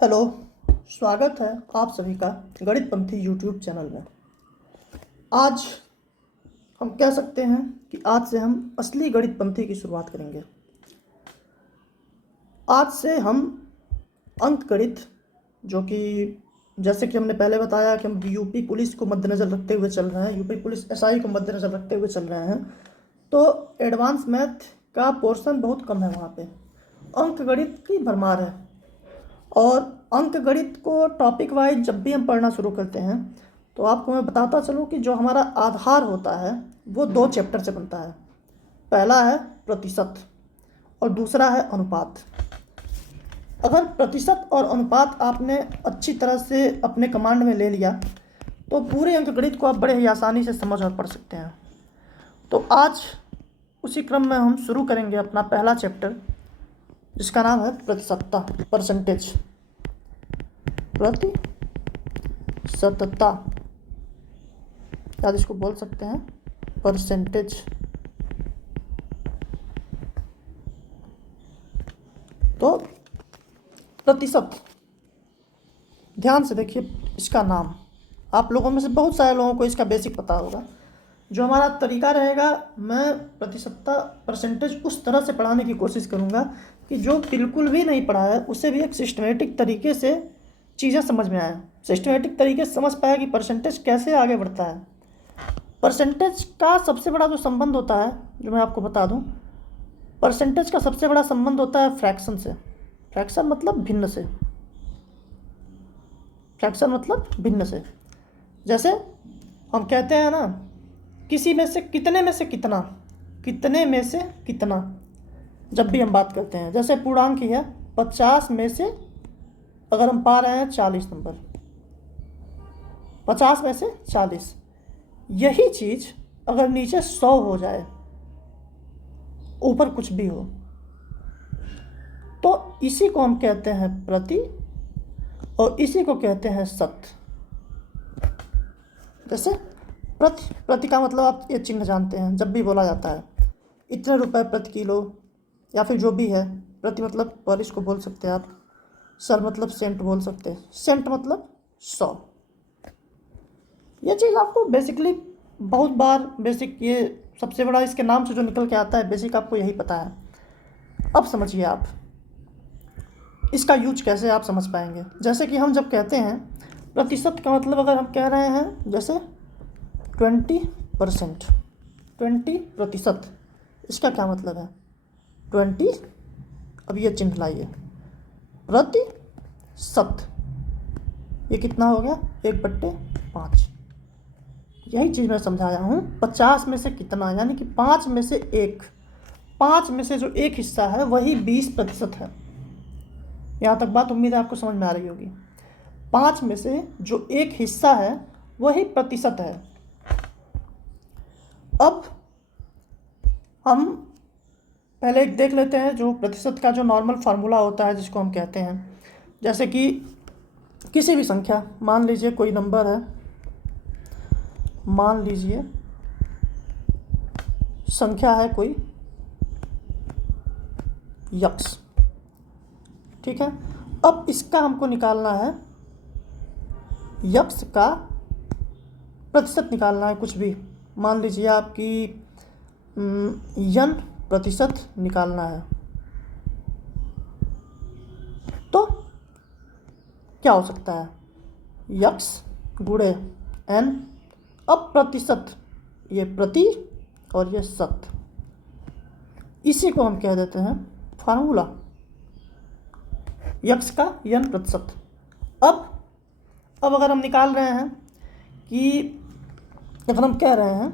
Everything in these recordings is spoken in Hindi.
हेलो। स्वागत है आप सभी का गणित पंथी यूट्यूब चैनल में। आज हम कह सकते हैं कि आज से हम असली गणित पंथी की शुरुआत करेंगे। आज से हम अंक गणित, जो कि जैसे कि हमने पहले बताया कि हम यूपी पुलिस को मद्देनज़र रखते हुए चल रहे हैं, यूपी पुलिस एसआई को मद्देनज़र रखते हुए चल रहे हैं, तो एडवांस मैथ का पोर्शन बहुत कम है। वहाँ पे अंक गणित की भरमार है। और अंक गणित को टॉपिक वाइज जब भी हम पढ़ना शुरू करते हैं तो आपको मैं बताता चलूँ कि जो हमारा आधार होता है वो दो चैप्टर से बनता है। पहला है प्रतिशत और दूसरा है अनुपात। अगर प्रतिशत और अनुपात आपने अच्छी तरह से अपने कमांड में ले लिया तो पूरे अंक गणित को आप बड़े ही आसानी से समझ और पढ़ सकते हैं। तो आज उसी क्रम में हम शुरू करेंगे अपना पहला चैप्टर, जिसका नाम है प्रतिशतता, परसेंटेज, प्रतिशतता, या इसको बोल सकते हैं परसेंटेज। तो प्रतिशत, ध्यान से देखिए इसका नाम। आप लोगों में से बहुत सारे लोगों को इसका बेसिक पता होगा। जो हमारा तरीका रहेगा, मैं प्रतिशतता परसेंटेज उस तरह से पढ़ाने की कोशिश करूँगा कि जो बिल्कुल भी नहीं पढ़ा है उसे भी एक सिस्टमेटिक तरीके से चीज़ें समझ में आए, सिस्टमेटिक तरीके से समझ पाया कि परसेंटेज कैसे आगे बढ़ता है। परसेंटेज का सबसे बड़ा जो संबंध होता है, जो मैं आपको बता दूं, परसेंटेज का सबसे बड़ा संबंध होता है फ्रैक्शन से। फ्रैक्शन मतलब भिन्न से। फ्रैक्शन मतलब भिन्न से। जैसे हम कहते हैं ना, किसी में से कितने में से कितना, कितने में से कितना, जब भी हम बात करते हैं, जैसे पूर्णांक ही है 50 में से अगर हम पा रहे हैं 40 नंबर, 50 में से 40, यही चीज़ अगर नीचे 100 हो जाए, ऊपर कुछ भी हो, तो इसी को हम कहते हैं प्रति और इसी को कहते हैं शत। जैसे प्रति का मतलब आप ये चिन्ह जानते हैं, जब भी बोला जाता है इतने रुपए प्रति किलो या फिर जो भी है, प्रति मतलब पर, इसको बोल सकते हैं आप। सर मतलब सेंट बोल सकते हैं, सेंट मतलब 100। ये चीज़ आपको बेसिकली बहुत बार बेसिक, ये सबसे बड़ा इसके नाम से जो निकल के आता है बेसिक, आपको यही पता है। अब समझिए आप इसका यूज कैसे आप समझ पाएंगे। जैसे कि हम जब कहते हैं प्रतिशत का मतलब, अगर हम कह रहे हैं जैसे 20%, 20%, इसका क्या मतलब है 20। अब ये चिन्ह लाइए, प्रतिशत, ये कितना हो गया 1/5। यही चीज़ मैं समझाया हूँ। 50 में से कितना, यानी कि 5 में से 1, 5 में से जो एक हिस्सा है वही 20% है। यहाँ तक बात उम्मीद है आपको समझ में आ रही होगी। 5 में से जो एक हिस्सा है वही प्रतिशत है। अब हम पहले एक देख लेते हैं जो प्रतिशत का जो नॉर्मल फार्मूला होता है, जिसको हम कहते हैं, जैसे कि किसी भी संख्या, मान लीजिए कोई नंबर है, मान लीजिए संख्या है कोई यक्स, ठीक है। अब इसका हमको निकालना है, यक्स का प्रतिशत निकालना है, कुछ भी मान लीजिए आपकी n प्रतिशत निकालना है। तो क्या हो सकता है, यक्स गुणे n। अब प्रतिशत, ये प्रति और ये शत, इसी को हम कह देते हैं फार्मूला, यक्स का n प्रतिशत। अब अगर हम निकाल रहे हैं कि, अगर हम कह रहे हैं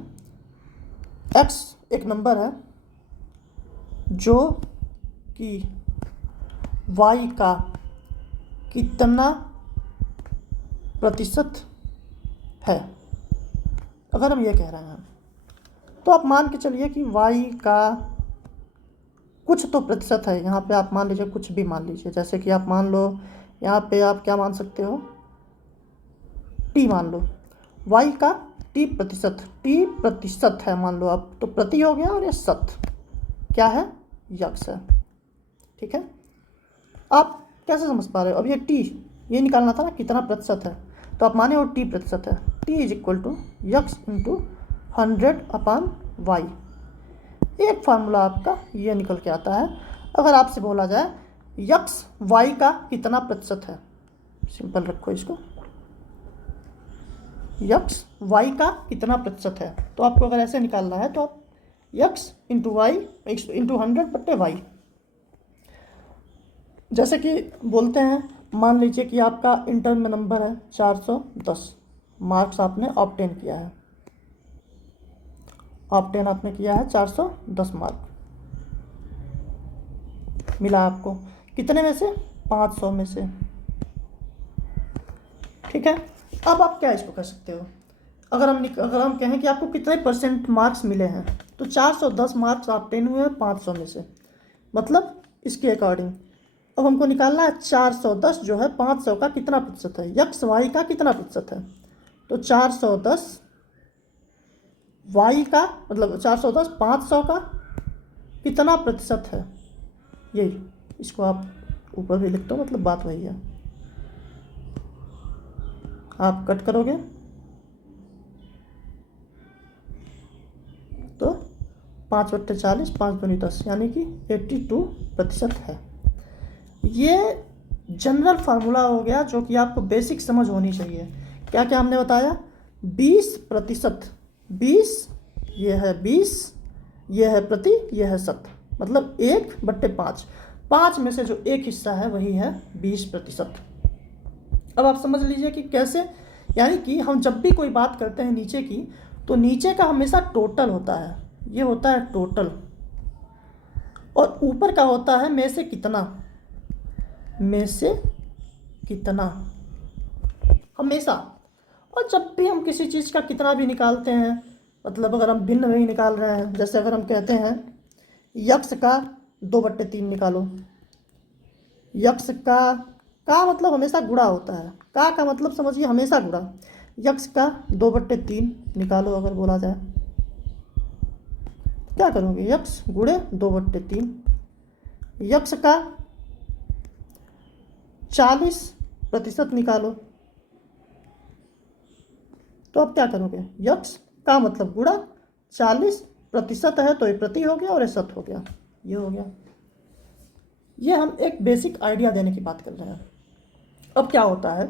x एक नंबर है जो कि y का कितना प्रतिशत है, अगर हम ये कह रहे हैं, तो आप मान के चलिए कि y का कुछ तो प्रतिशत है। यहाँ पे आप मान लीजिए कुछ भी मान लीजिए, जैसे कि आप मान लो यहाँ पे आप क्या मान सकते हो, t मान लो, y का t प्रतिशत है मान लो आप, तो प्रति हो गया और ये शत क्या है, यक्स है, ठीक है। आप कैसे समझ पा रहे हो? अब ये टी, ये निकालना था ना कितना प्रतिशत है, तो आप माने वो टी प्रतिशत है। T is equal to x into 100/y। एक फार्मूला आपका ये निकल के आता है। अगर आपसे बोला जाए यक्स वाई का कितना प्रतिशत है, सिंपल रखो इसको, यक्स वाई का कितना प्रतिशत है, तो आपको अगर ऐसे निकालना है तो आप x into Y into 100/y। जैसे कि बोलते हैं, मान लीजिए कि आपका इंटर में नंबर है 410, मार्क्स आपने ऑब्टेन किया है, ऑब्टेन आपने किया है 410 मार्क मिला आपको, कितने में से? 500 में से। ठीक है, अब आप क्या इसको कह सकते हो, अगर हम कहें कि आपको कितने परसेंट मार्क्स मिले हैं, तो 410 मार्क्स ऑब्टेन हुए हैं 500 में से, मतलब इसके अकॉर्डिंग अब हमको निकालना है 410 जो है 500 का कितना प्रतिशत है, यक्स वाई का कितना प्रतिशत है। तो 410 वाई का मतलब 410 500 का कितना प्रतिशत है, यही, इसको आप ऊपर भी लिख दो, मतलब बात वही है। आप कट करोगे तो 5/40, 5×2 10, यानी कि 82% है। ये जनरल फार्मूला हो गया जो कि आपको बेसिक समझ होनी चाहिए। क्या क्या हमने बताया? 20%, 20 ये है 20, ये है प्रति, ये है शत, मतलब 1/5, 5 में से जो एक हिस्सा है वही है 20%। अब आप समझ लीजिए कि कैसे, यानी कि हम जब भी कोई बात करते हैं नीचे की, तो नीचे का हमेशा टोटल होता है, ये होता है टोटल, और ऊपर का होता है में से कितना, में से कितना, हमेशा। और जब भी हम किसी चीज़ का कितना भी निकालते हैं, मतलब अगर हम भिन्न भी निकाल रहे हैं, जैसे अगर हम कहते हैं यक्स का 2/3 निकालो, यक्स का मतलब हमेशा गुणा होता है, का मतलब समझिए हमेशा गुणा, यक्स का 2/3 निकालो अगर बोला जाए, क्या करोगे? यक्स गुणे 2/3, यक्स का 40% निकालो, तो आप क्या करोगे? यक्स का मतलब गुणा, 40% है तो ये प्रति हो गया और ये शत हो गया, ये हो गया। ये हम एक बेसिक आइडिया देने की बात कर रहे हैं। अब क्या होता है,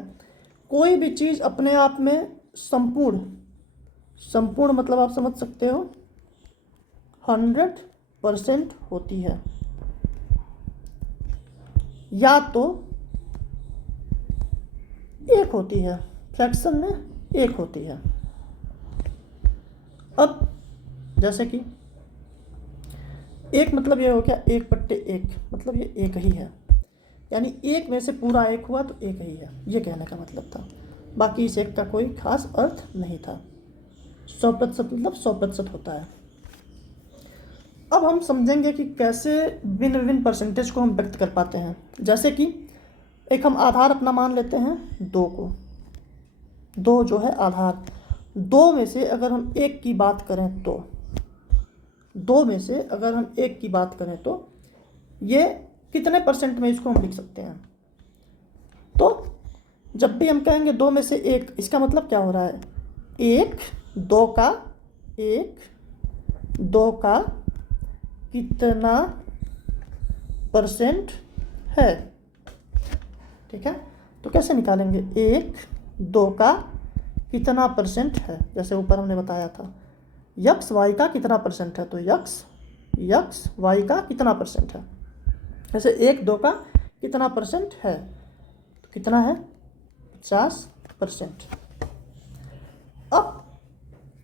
कोई भी चीज़ अपने आप में संपूर्ण मतलब आप समझ सकते हो 100% होती है, या तो एक होती है, फ्रैक्शन में एक होती है। अब जैसे कि एक मतलब ये हो गया 1/1, मतलब ये एक ही है, यानी एक में से पूरा एक हुआ तो एक ही है, ये कहने का मतलब था। बाकी इस एक का कोई खास अर्थ नहीं था। 100% मतलब 100% होता है। अब हम समझेंगे कि कैसे भिन्न विभिन्न परसेंटेज को हम व्यक्त कर पाते हैं। जैसे कि एक हम आधार अपना मान लेते हैं 2 को, 2 जो है आधार, 2 में से अगर हम एक की बात करें तो, 2 में से अगर हम एक की बात करें तो ये कितने परसेंट में इसको हम लिख सकते हैं? तो जब भी हम कहेंगे 2 में से एक, इसका मतलब क्या हो रहा है? 1 2 का कितना परसेंट है? ठीक है, तो कैसे निकालेंगे? 1 2 का कितना परसेंट है, जैसे ऊपर हमने बताया था यक्स वाई का कितना परसेंट है, तो यक्स वाई का कितना परसेंट है। जैसे 1 2 का कितना परसेंट है, तो कितना है? 50%। अब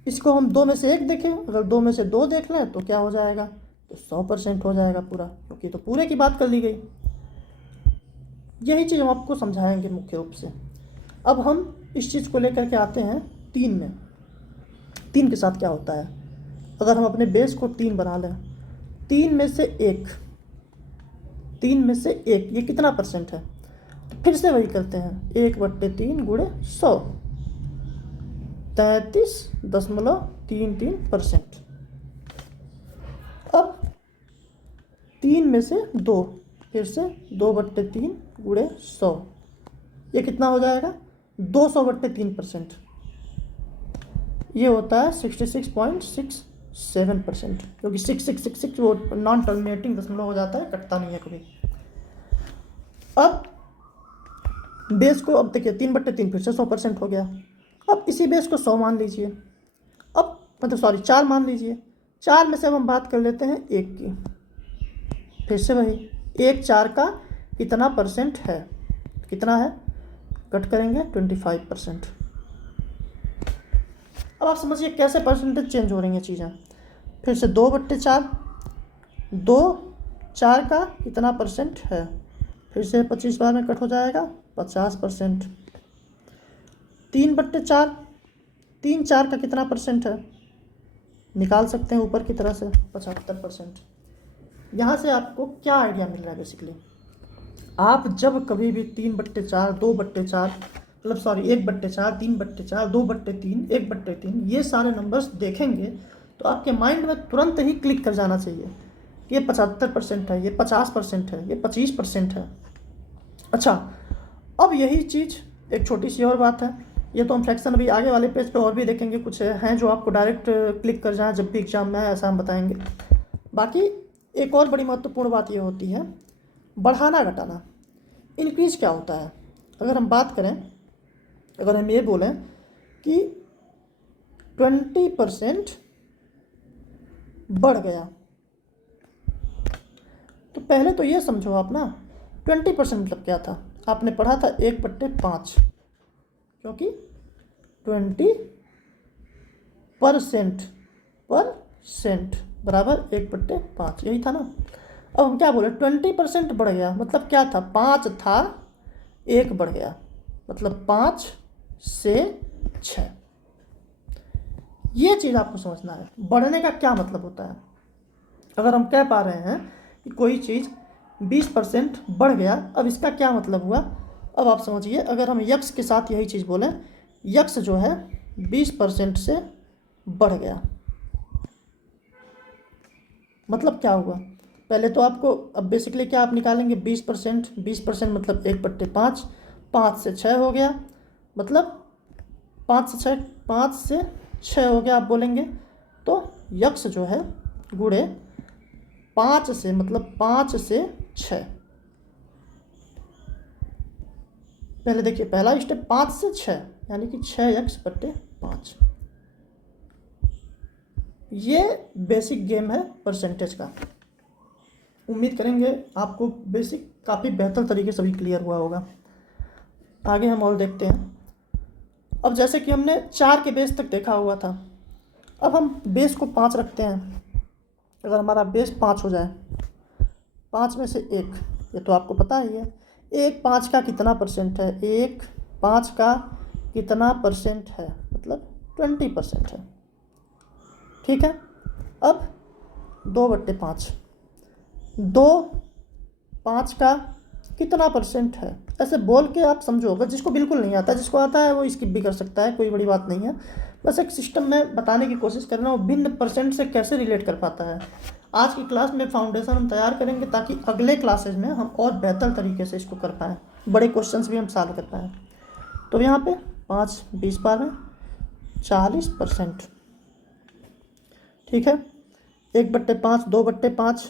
इसको हम 2 में से 1 देखें, अगर 2 में से 2 देख लें तो क्या हो जाएगा? तो 100% हो जाएगा पूरा, क्योंकि तो पूरे की बात कर ली गई। यही चीज़ हम आपको समझाएंगे मुख्य रूप से। अब हम इस चीज़ को लेकर के आते हैं 3 में। 3 के साथ क्या होता है? अगर हम अपने बेस को 3 बना लें, 3 में से 1, 3 में से 1 ये कितना परसेंट है? तो फिर से वही करते हैं, 1/3 गुणे 100, 33.33%। अब 3 में से 2, फिर से 2/3 गुणे 100, ये कितना हो जाएगा 200/3%, ये होता है 66.67%, क्योंकि 6666 वो नॉन टर्मिनेटिंग दशमलव हो जाता है, कटता नहीं है कभी। अब बेस को, अब देखिए 3/3 फिर से 100% हो गया। अब इसी बेस को 100 मान लीजिए, अब मतलब सॉरी 4 मान लीजिए, 4 में से अब हम बात कर लेते हैं 1 की, फिर से वही 1 4 का कितना परसेंट है, कितना है, कट करेंगे 25%। अब आप समझिए कैसे परसेंटेज चेंज हो रही हैं चीज़ें। फिर से 2/4, 2 4 का कितना परसेंट है, फिर से 25 बार में कट हो जाएगा 50%। 3/4, 3 4 का कितना परसेंट है, निकाल सकते हैं ऊपर की तरह से 75%। यहाँ से आपको क्या आइडिया मिल रहा है, बेसिकली आप जब कभी भी 3/4, 2/4, मतलब सॉरी 1/4, 3/4, 2/3, 1/3 ये सारे नंबर्स देखेंगे तो आपके माइंड में तुरंत ही क्लिक कर जाना चाहिए, ये 75% है, ये 50% है, ये 25% है। अच्छा, अब यही चीज़ एक छोटी सी और बात है, ये तो हम फ्रैक्शन अभी आगे वाले पेज पे और भी देखेंगे, कुछ हैं जो आपको डायरेक्ट क्लिक कर जाए जब भी एग्जाम में है, ऐसा हम बताएंगे। बाकी एक और बड़ी महत्वपूर्ण बात ये होती है बढ़ाना घटाना, इंक्रीज क्या होता है। अगर हम बात करें, अगर हम ये बोलें कि 20% बढ़ गया, तो पहले तो ये समझो आप ना 20% मतलब क्या था, आपने पढ़ा था 1/5, क्योंकि 20% बराबर 1/5, यही था ना। अब हम क्या बोले, 20% बढ़ गया मतलब क्या था, 5 था 1 बढ़ गया, मतलब 5 से 6। ये चीज़ आपको समझना है, बढ़ने का क्या मतलब होता है। अगर हम कह पा रहे हैं कि कोई चीज़ 20% बढ़ गया, अब इसका क्या मतलब हुआ, अब आप समझिए। अगर हम यक्स के साथ यही चीज़ बोलें, यक्स जो है 20% से बढ़ गया, मतलब क्या हुआ, पहले तो आपको, अब बेसिकली क्या आप निकालेंगे 20%, 20% मतलब 1/5, 5 से 6 हो गया, मतलब 5 से 6 हो गया आप बोलेंगे, तो यक्स जो है गुणे 5 से, मतलब 5 से 6। पहले देखिए पहला स्टेप 5 से 6, यानी कि 6x/5। ये बेसिक गेम है परसेंटेज का। उम्मीद करेंगे आपको बेसिक काफ़ी बेहतर तरीके से भी क्लियर हुआ होगा। आगे हम और देखते हैं। अब जैसे कि हमने 4 के बेस तक देखा हुआ था, अब हम बेस को 5 रखते हैं। अगर हमारा बेस 5 हो जाए, 5 में से 1, ये तो आपको पता ही है, 1 5 का कितना परसेंट है, 1 5 का कितना परसेंट है, मतलब 20% है। ठीक है, अब 2/5, 2 5 का कितना परसेंट है, ऐसे बोल के आप समझो। अगर जिसको बिल्कुल नहीं आता, जिसको आता है वो स्किप भी कर सकता है, कोई बड़ी बात नहीं है। बस एक सिस्टम में बताने की कोशिश कर रहा हूँ, भिन्न परसेंट से कैसे रिलेट कर पाता है। आज की क्लास में फाउंडेशन हम तैयार करेंगे ताकि अगले क्लासेज में हम और बेहतर तरीके से इसको कर पाएँ, बड़े क्वेश्चंस भी हम सॉल्व कर पाएँ। तो यहाँ पे 5 20 बार में 40%। ठीक है, 1/5, 2/5,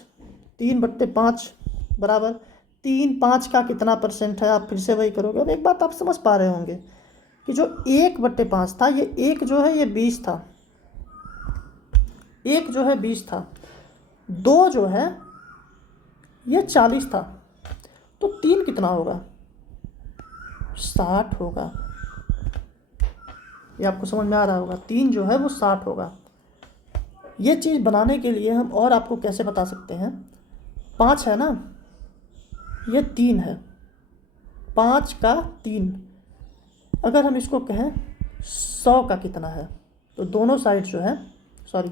3/5 बराबर 3 5 का कितना परसेंट है, आप फिर से वही करोगे। अब एक बात आप समझ पा रहे होंगे कि जो 1/5 था, ये 1 जो है ये 20 था, 1 जो है 20 था, 2 जो है ये 40 था, तो 3 कितना होगा, 60 होगा। ये आपको समझ में आ रहा होगा, 3 जो है वो 60 होगा। ये चीज़ बनाने के लिए हम और आपको कैसे बता सकते हैं, 5 है ना, ये 3 है, 5 का 3, अगर हम इसको कहें 100 का कितना है, तो दोनों साइड जो है, सॉरी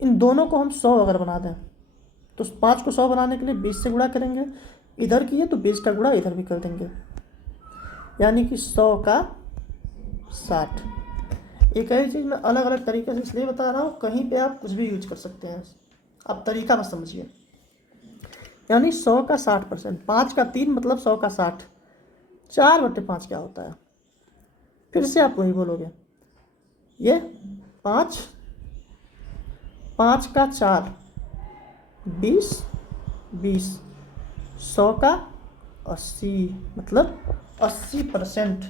इन दोनों को हम 100 अगर बना दें, तो 5 को 100 बनाने के लिए 20 से गुणा करेंगे, इधर की है तो 20 का गुणा इधर भी कर देंगे, यानी कि 100 का 60। एक ही चीज़ मैं अलग अलग तरीके से इसलिए बता रहा हूँ, कहीं पे आप कुछ भी यूज कर सकते हैं, आप तरीका बस समझिए। यानी 100 का 60%, 5 का 3 मतलब 100 का 60, 4/5 क्या होता है? फिर से आप वही बोलोगे, ये 5, 5 का 4, 20, 20, 100 का 80 मतलब 80%,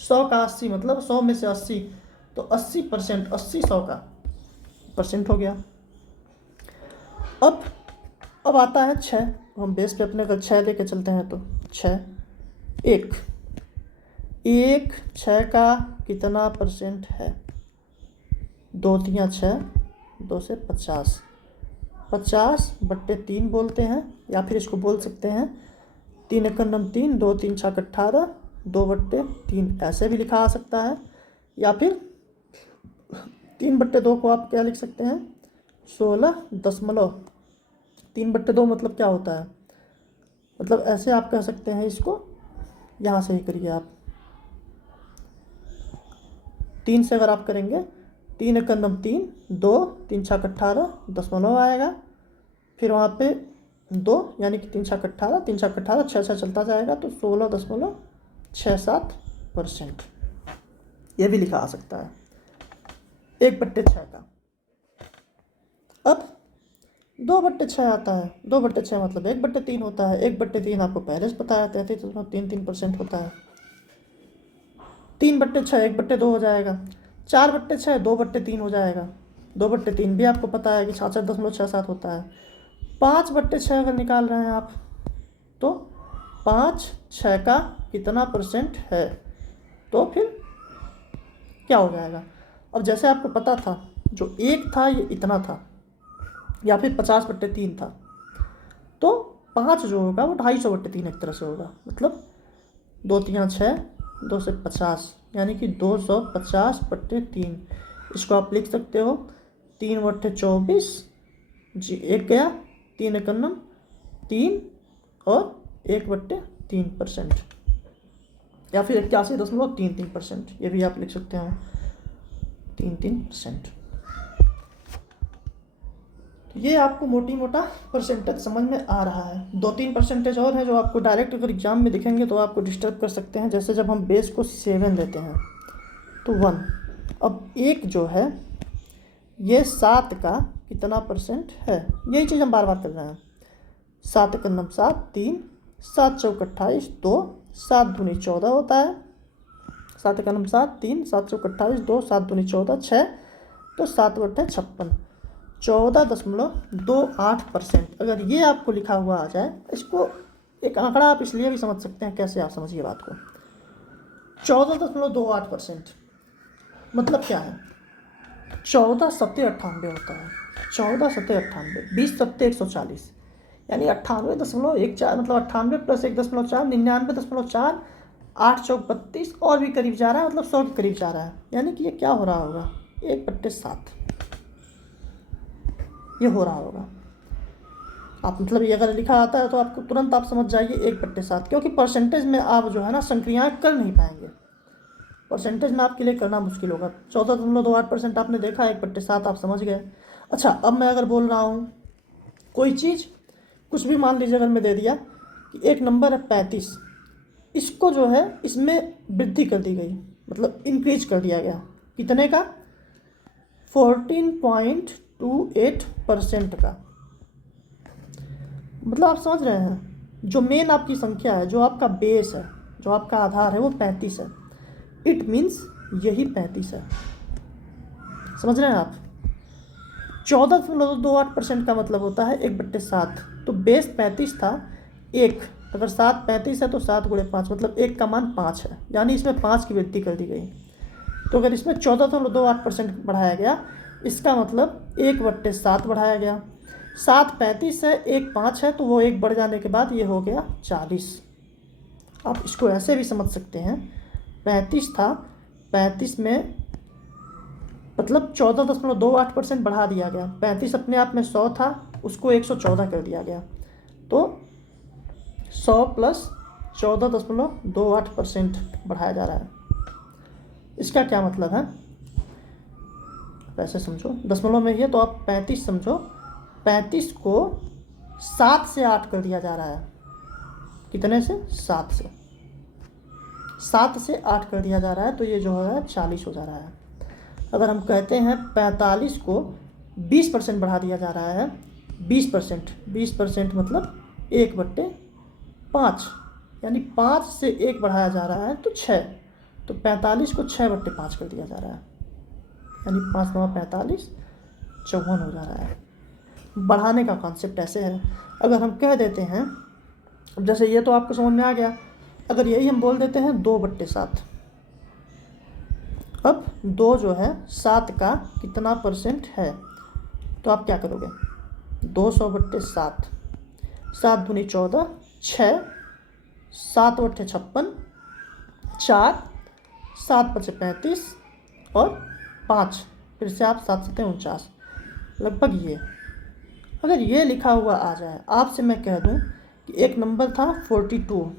100 का 80 मतलब 100 में से 80, तो 80%, 80 100 का परसेंट हो गया। अब आता है 6, हम बेस पे अपने अगर 6 लेके चलते हैं तो 6, 1, 6 का कितना परसेंट है? 2 3 6, 2 से 50, 50/3 बोलते हैं, या फिर इसको बोल सकते हैं 3 एकड़ 3, 2 3 6 18, 2/3 ऐसे भी लिखा आ सकता है, या फिर 3/2 को आप क्या लिख सकते हैं? 16.3/2 मतलब क्या होता है? मतलब ऐसे आप कह सकते हैं इसको, यहाँ से ही करिए आप, 3 से अगर आप करेंगे 3 एकड़ 3, 2 3 6 18 दशमलव आएगा, फिर वहाँ पे 2 यानी कि 3 6 18, 3 6 18, 6 6 चलता जाएगा तो 16.67%, ये भी लिखा आ सकता है 1/6 का। अब 2/6 आता है, 2/6 मतलब 1/3 होता है, 1/3 आपको पहले से पता है 33.33% होता है। 3/6 1/2 हो जाएगा, 4/6 2/3 हो जाएगा, 2/3 भी आपको पता है कि 66.67 होता है। 5/6 अगर निकाल रहे हैं आप तो 5 6 का कितना परसेंट है, तो फिर क्या हो जाएगा? अब जैसे आपको पता था जो 1 था ये इतना था, या फिर 50/3 था, तो 5 जो होगा वो 250/3 एक तरह से होगा, मतलब 2 3 6, 2 से 50 यानी कि 250/3। इसको आप लिख सकते हो 3/24 जी, 1 गया, 3 एकम 3 और 1/3%, या फिर 81.33%, ये भी आप लिख सकते हो 3%। ये आपको मोटी मोटा परसेंटेज समझ में आ रहा है। 2-3 परसेंटेज और हैं जो आपको डायरेक्ट अगर एग्जाम में दिखेंगे तो आपको डिस्टर्ब कर सकते हैं। जैसे जब हम बेस को 7 लेते हैं तो 1, अब 1 जो है ये 7 का कितना परसेंट है, यही चीज़ हम बार बार कर रहे हैं। 7 एकम 7, 3, 7 चौक 28, 2, 7 दूनी 14 होता है, 7 एकम 7, 3, 7 चौक 28, 2, 7 दूनी 14, 6, तो 7/56, 14.28%। अगर ये आपको लिखा हुआ आ जाए, इसको एक आंकड़ा आप इसलिए भी समझ सकते हैं, कैसे आप समझिए बात को। 14.28% मतलब क्या है? 14 सत्ते 98 होता है, 14 सत्ते 98, 20 सत्ते 140, यानी 98.14, मतलब 98 + 1.4, 99.4, 8 चौक 32 और भी करीब जा रहा है, मतलब 100 के करीब जा रहा है, यानी कि ये क्या हो रहा होगा? 1/7 ये हो रहा होगा। आप मतलब ये अगर लिखा आता है तो आपको तुरंत आप समझ जाइए 1/7, क्योंकि परसेंटेज में आप जो है ना संक्रियाएँ कर नहीं पाएंगे, परसेंटेज में आपके लिए करना मुश्किल होगा। 14.28% आपने देखा, 1/7 आप समझ गए। अच्छा, अब मैं अगर बोल रहा हूँ कोई चीज़, कुछ भी मान लीजिए, अगर मैं दे दिया कि एक नंबर है 35, इसको जो है इसमें वृद्धि कर दी गई, मतलब इंक्रीज कर दिया गया, कितने का? 14.28% का। मतलब आप समझ रहे हैं, जो मेन आपकी संख्या है, जो आपका बेस है, जो आपका आधार है, वो 35 है। इट मीन्स यही 35 है। समझ रहे हैं आप? 14.28% का मतलब होता है 1/7, तो बेस 35 था, 1, अगर 7 35 है तो 7 × 5 मतलब 1 का मान 5 है, यानी इसमें 5 की वृद्धि कर दी गई। तो अगर इसमें 14.28% बढ़ाया गया, इसका मतलब 1/7 बढ़ाया गया। 7 35 है, 1 5 है, तो वो 1 बढ़ जाने के बाद ये हो गया 40। आप इसको ऐसे भी समझ सकते हैं, 35 था, 35 में मतलब 14.28% बढ़ा दिया गया। 35 अपने आप में 100 था, उसको 114 कर दिया गया, तो 100 + 14.28% बढ़ाया जा रहा है। इसका क्या मतलब है? वैसे समझो, दशमलव में ही है तो आप 35 समझो, 35 को 7 से 8 कर दिया जा रहा है। कितने से? 7 से। 7 से 8 कर दिया जा रहा है, तो ये जो है 40 हो जा रहा है। अगर हम कहते हैं 45 को 20% बढ़ा दिया जा रहा है, 20% मतलब 1/5, यानी 5 से 1 बढ़ाया जा रहा है तो 6, तो 45 को 6/5 कर दिया जा रहा है, यानी 5 9 45, 54 हो जा रहा है। बढ़ाने का कॉन्सेप्ट ऐसे है। अगर हम कह देते हैं, अब जैसे ये तो आपको समझ में आ गया, अगर यही हम बोल देते हैं 2/7, अब 2 जो है 7 का कितना % है, तो आप क्या करोगे? 200/7, 7 दूनी 14, 6, 7/56, 4, 7×5 = 35 और 5, फिर से आप 7 7 49, लगभग ये। अगर ये लिखा हुआ आ जाए, आपसे मैं कह दूं कि एक नंबर था 42,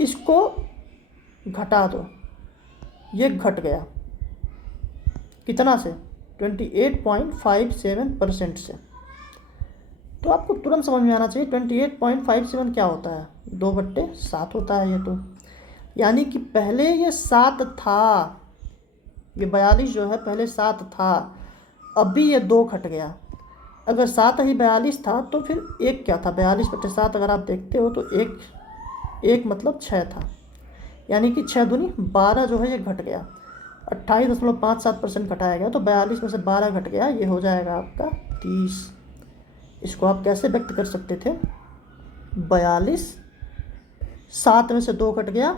इसको घटा दो, ये घट गया कितना से? 28.57% से। तो आपको तुरंत समझ में आना चाहिए 28.57 क्या होता है? 2/7 होता है ये तो। यानी कि पहले ये 7 था, ये 42 जो है पहले 7 था, अभी ये 2 घट गया। अगर 7 ही 42 था तो फिर 1 क्या था? 42/7 अगर आप देखते हो तो 1 मतलब 6 था, यानी कि 6 दूनी 12 जो है ये घट गया, 28.57% घटाया गया, तो 42 में से 12 घट गया, ये हो जाएगा आपका 30। इसको आप कैसे व्यक्त कर सकते थे? 42, 7 में से 2 घट गया,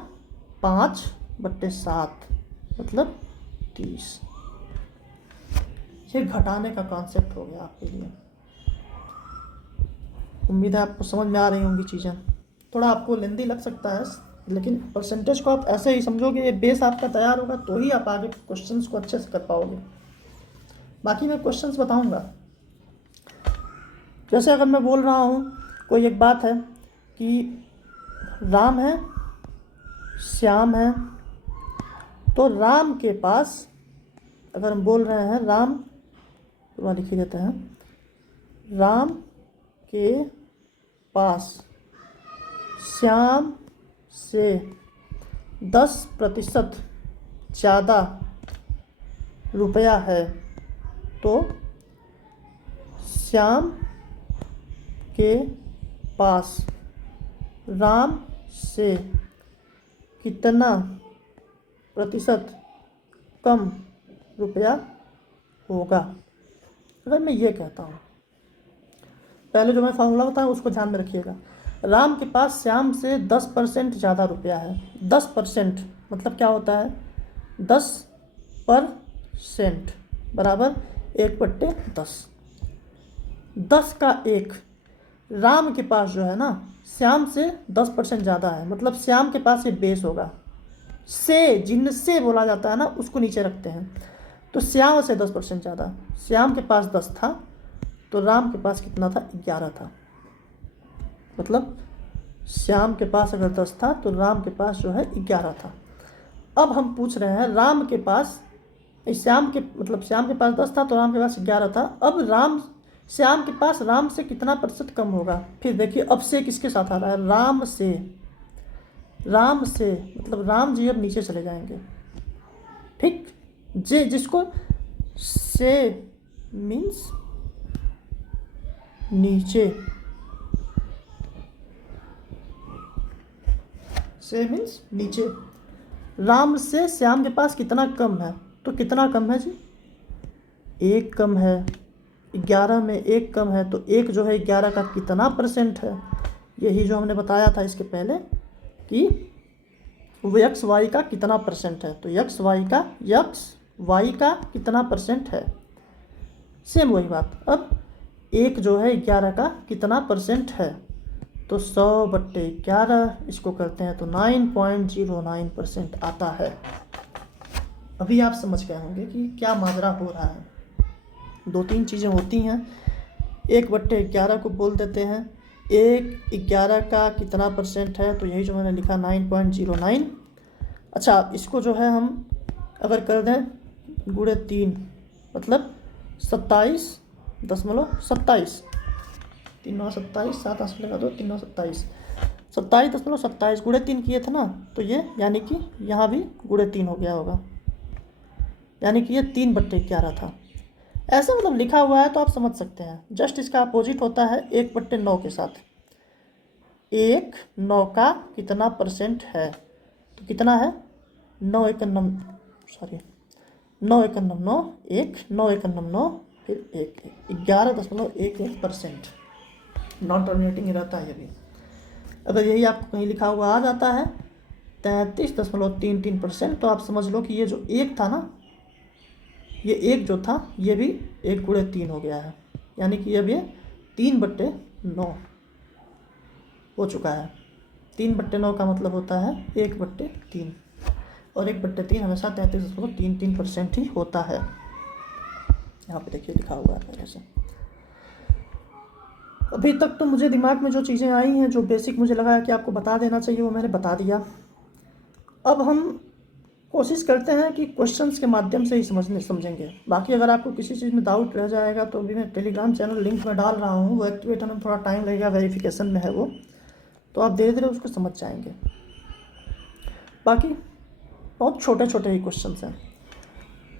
5/7 मतलब 30। ये घटाने का कॉन्सेप्ट हो गया आपके लिए। उम्मीद है आपको समझ में आ रही होंगी चीज़ें। थोड़ा आपको लेंदी लग सकता है, लेकिन परसेंटेज को आप ऐसे ही समझोगे, ये बेस आपका तैयार होगा तो ही आप आगे क्वेश्चंस को अच्छे से कर पाओगे। बाकी मैं क्वेश्चंस बताऊंगा। जैसे अगर मैं बोल रहा हूँ, कोई एक बात है कि राम है, श्याम है, तो राम के पास अगर हम बोल रहे हैं राम, तो लिख ही देते हैं, राम के पास श्याम से 10% ज़्यादा रुपया है, तो श्याम के पास राम से कितना प्रतिशत कम रुपया होगा। अगर मैं ये कहता हूँ, पहले जो मैं फार्मूला बताया उसको ध्यान में रखिएगा। राम के पास श्याम से 10% ज़्यादा रुपया है। 10% मतलब क्या होता है? 10% बराबर 1/10। 10 का 1, राम के पास जो है ना, श्याम से 10% ज़्यादा है, मतलब श्याम के पास ये बेस होगा। से जिनसे बोला जाता है ना, उसको नीचे रखते हैं, तो श्याम से 10% ज़्यादा। श्याम के पास 10 था, तो राम के पास कितना था? 11 था। मतलब श्याम के पास अगर 10 था तो राम के पास जो है 11 था। अब हम पूछ रहे हैं राम के पास, श्याम के पास 10 था तो राम के पास 11 था। अब श्याम के पास राम से कितना प्रतिशत कम होगा? फिर देखिए अब से किसके साथ आ रहा है? राम से मतलब राम जी अब नीचे चले जाएंगे, ठीक। जिसको से मीन्स नीचे, से मीन्स नीचे। राम से श्याम के पास कितना कम है? तो कितना कम है जी? 1 कम है। 11 में 1 कम है, तो 1 जो है 11 का कितना % है? यही जो हमने बताया था इसके पहले कि एक्स वाई का कितना % है, तो एक्स वाई का कितना % है, सेम वही बात। अब 1 जो है 11 का कितना % है, तो 100/11, इसको करते हैं तो 9.09% आता है। अभी आप समझ गए होंगे कि क्या माजरा हो रहा है। 2-3 चीज़ें होती हैं। 1/11 को बोल देते हैं 1/11 का कितना % है, तो यही जो मैंने लिखा 9.09। अच्छा, इसको जो है हम अगर कर दें × 3 मतलब 27.27, 3 9 27, 7 8 लगा दो, 3 9 27, 27.27 गुणे 3 किए थे ना, तो ये यानी कि यहाँ भी गुणे 3 हो गया होगा, यानी कि ये 3/11 था। ऐसे मतलब लिखा हुआ है तो आप समझ सकते हैं। जस्ट इसका अपोजिट होता है 1/9 के साथ। 1/9 का कितना परसेंट है, तो कितना है 9 एकम 9, सॉरी 9 एकम 9, 1 9 एकम 9, फिर 1 11.11%। नॉन टर्मिनेटिंग रहता है ये भी। अगर यही आपको कहीं लिखा हुआ आ जाता है 33.33%, तो आप समझ लो कि ये जो 1 था ना, ये 1 जो था ये भी 1 गुणे 3 हो गया है, यानी कि अब ये 3/9 हो चुका है। 3/9 का मतलब होता है 1/3, और 1/3 हमेशा 33.33% ही होता है। यहाँ पे देखिए लिखा हुआ है पहले से। अभी तक तो मुझे दिमाग में जो चीज़ें आई हैं, जो बेसिक मुझे लगा है कि आपको बता देना चाहिए, वो मैंने बता दिया। अब हम कोशिश करते हैं कि क्वेश्चंस के माध्यम से ही समझेंगे। बाकी अगर आपको किसी चीज़ में डाउट रह जाएगा तो अभी मैं टेलीग्राम चैनल लिंक में डाल रहा हूँ, वो एक्टिवेट होने में थोड़ा टाइम लगेगा, वेरिफिकेशन में है वो, तो आप धीरे धीरे उसको समझ जाएंगे। बाकी बहुत छोटे छोटे ही क्वेश्चंस हैं।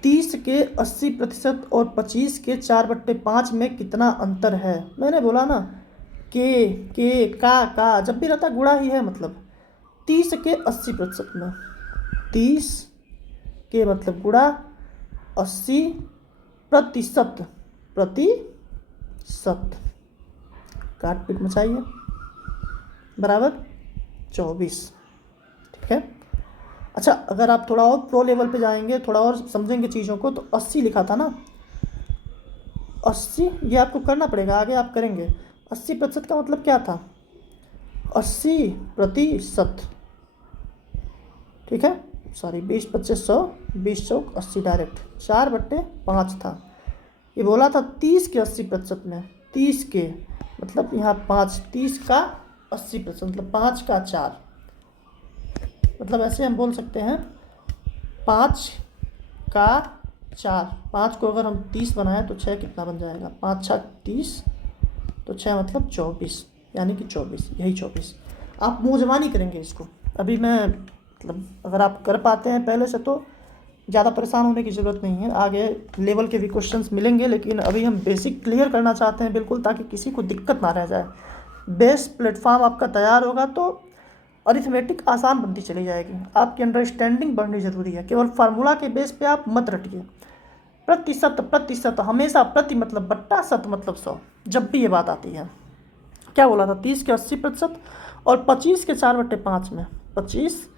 30 के 80% और 25 के 4/5 में कितना अंतर है? मैंने बोला ना, के का जब भी रहता गुणा ही है, मतलब 30 के 80% में, 30 के मतलब गुणा 80% काट पीट मचाइए, बराबर 24। ठीक है। अच्छा, अगर आप थोड़ा और प्रो लेवल पे जाएंगे, थोड़ा और समझेंगे चीज़ों को, तो 80 लिखा था ना, 80 ये आपको करना पड़ेगा, आगे आप करेंगे। 80% का मतलब क्या था? 80%। ठीक है, सॉरी 20 25 100, 20 चौक 80 डायरेक्ट, 4/5 था। ये बोला था 30 के 80% में, 30 के मतलब यहाँ 5, 30 का 80% मतलब 5 का 4, मतलब ऐसे हम बोल सकते हैं 5 का 4। 5 को अगर हम 30 बनाएं तो 6 कितना बन जाएगा? 5 6 30, तो 6 मतलब 24, यानी कि 24, यही 24। आप मुँह जबानी करेंगे इसको। अभी मैं मतलब अगर आप कर पाते हैं पहले से तो ज़्यादा परेशान होने की ज़रूरत नहीं है, आगे लेवल के भी क्वेश्चंस मिलेंगे, लेकिन अभी हम बेसिक क्लियर करना चाहते हैं बिल्कुल, ताकि किसी को दिक्कत ना रह जाए। बेस प्लेटफॉर्म आपका तैयार होगा तो अरिथमेटिक आसान बनती चली जाएगी। आपकी अंडरस्टैंडिंग बढ़नी ज़रूरी है। केवल फार्मूला के बेस पे आप मत रटिए। प्रतिशत हमेशा, प्रति मतलब बट्टा, शत मतलब 100, जब भी ये बात आती है। क्या बोला था? 30 के 80% और 25 के 4/5 में, 25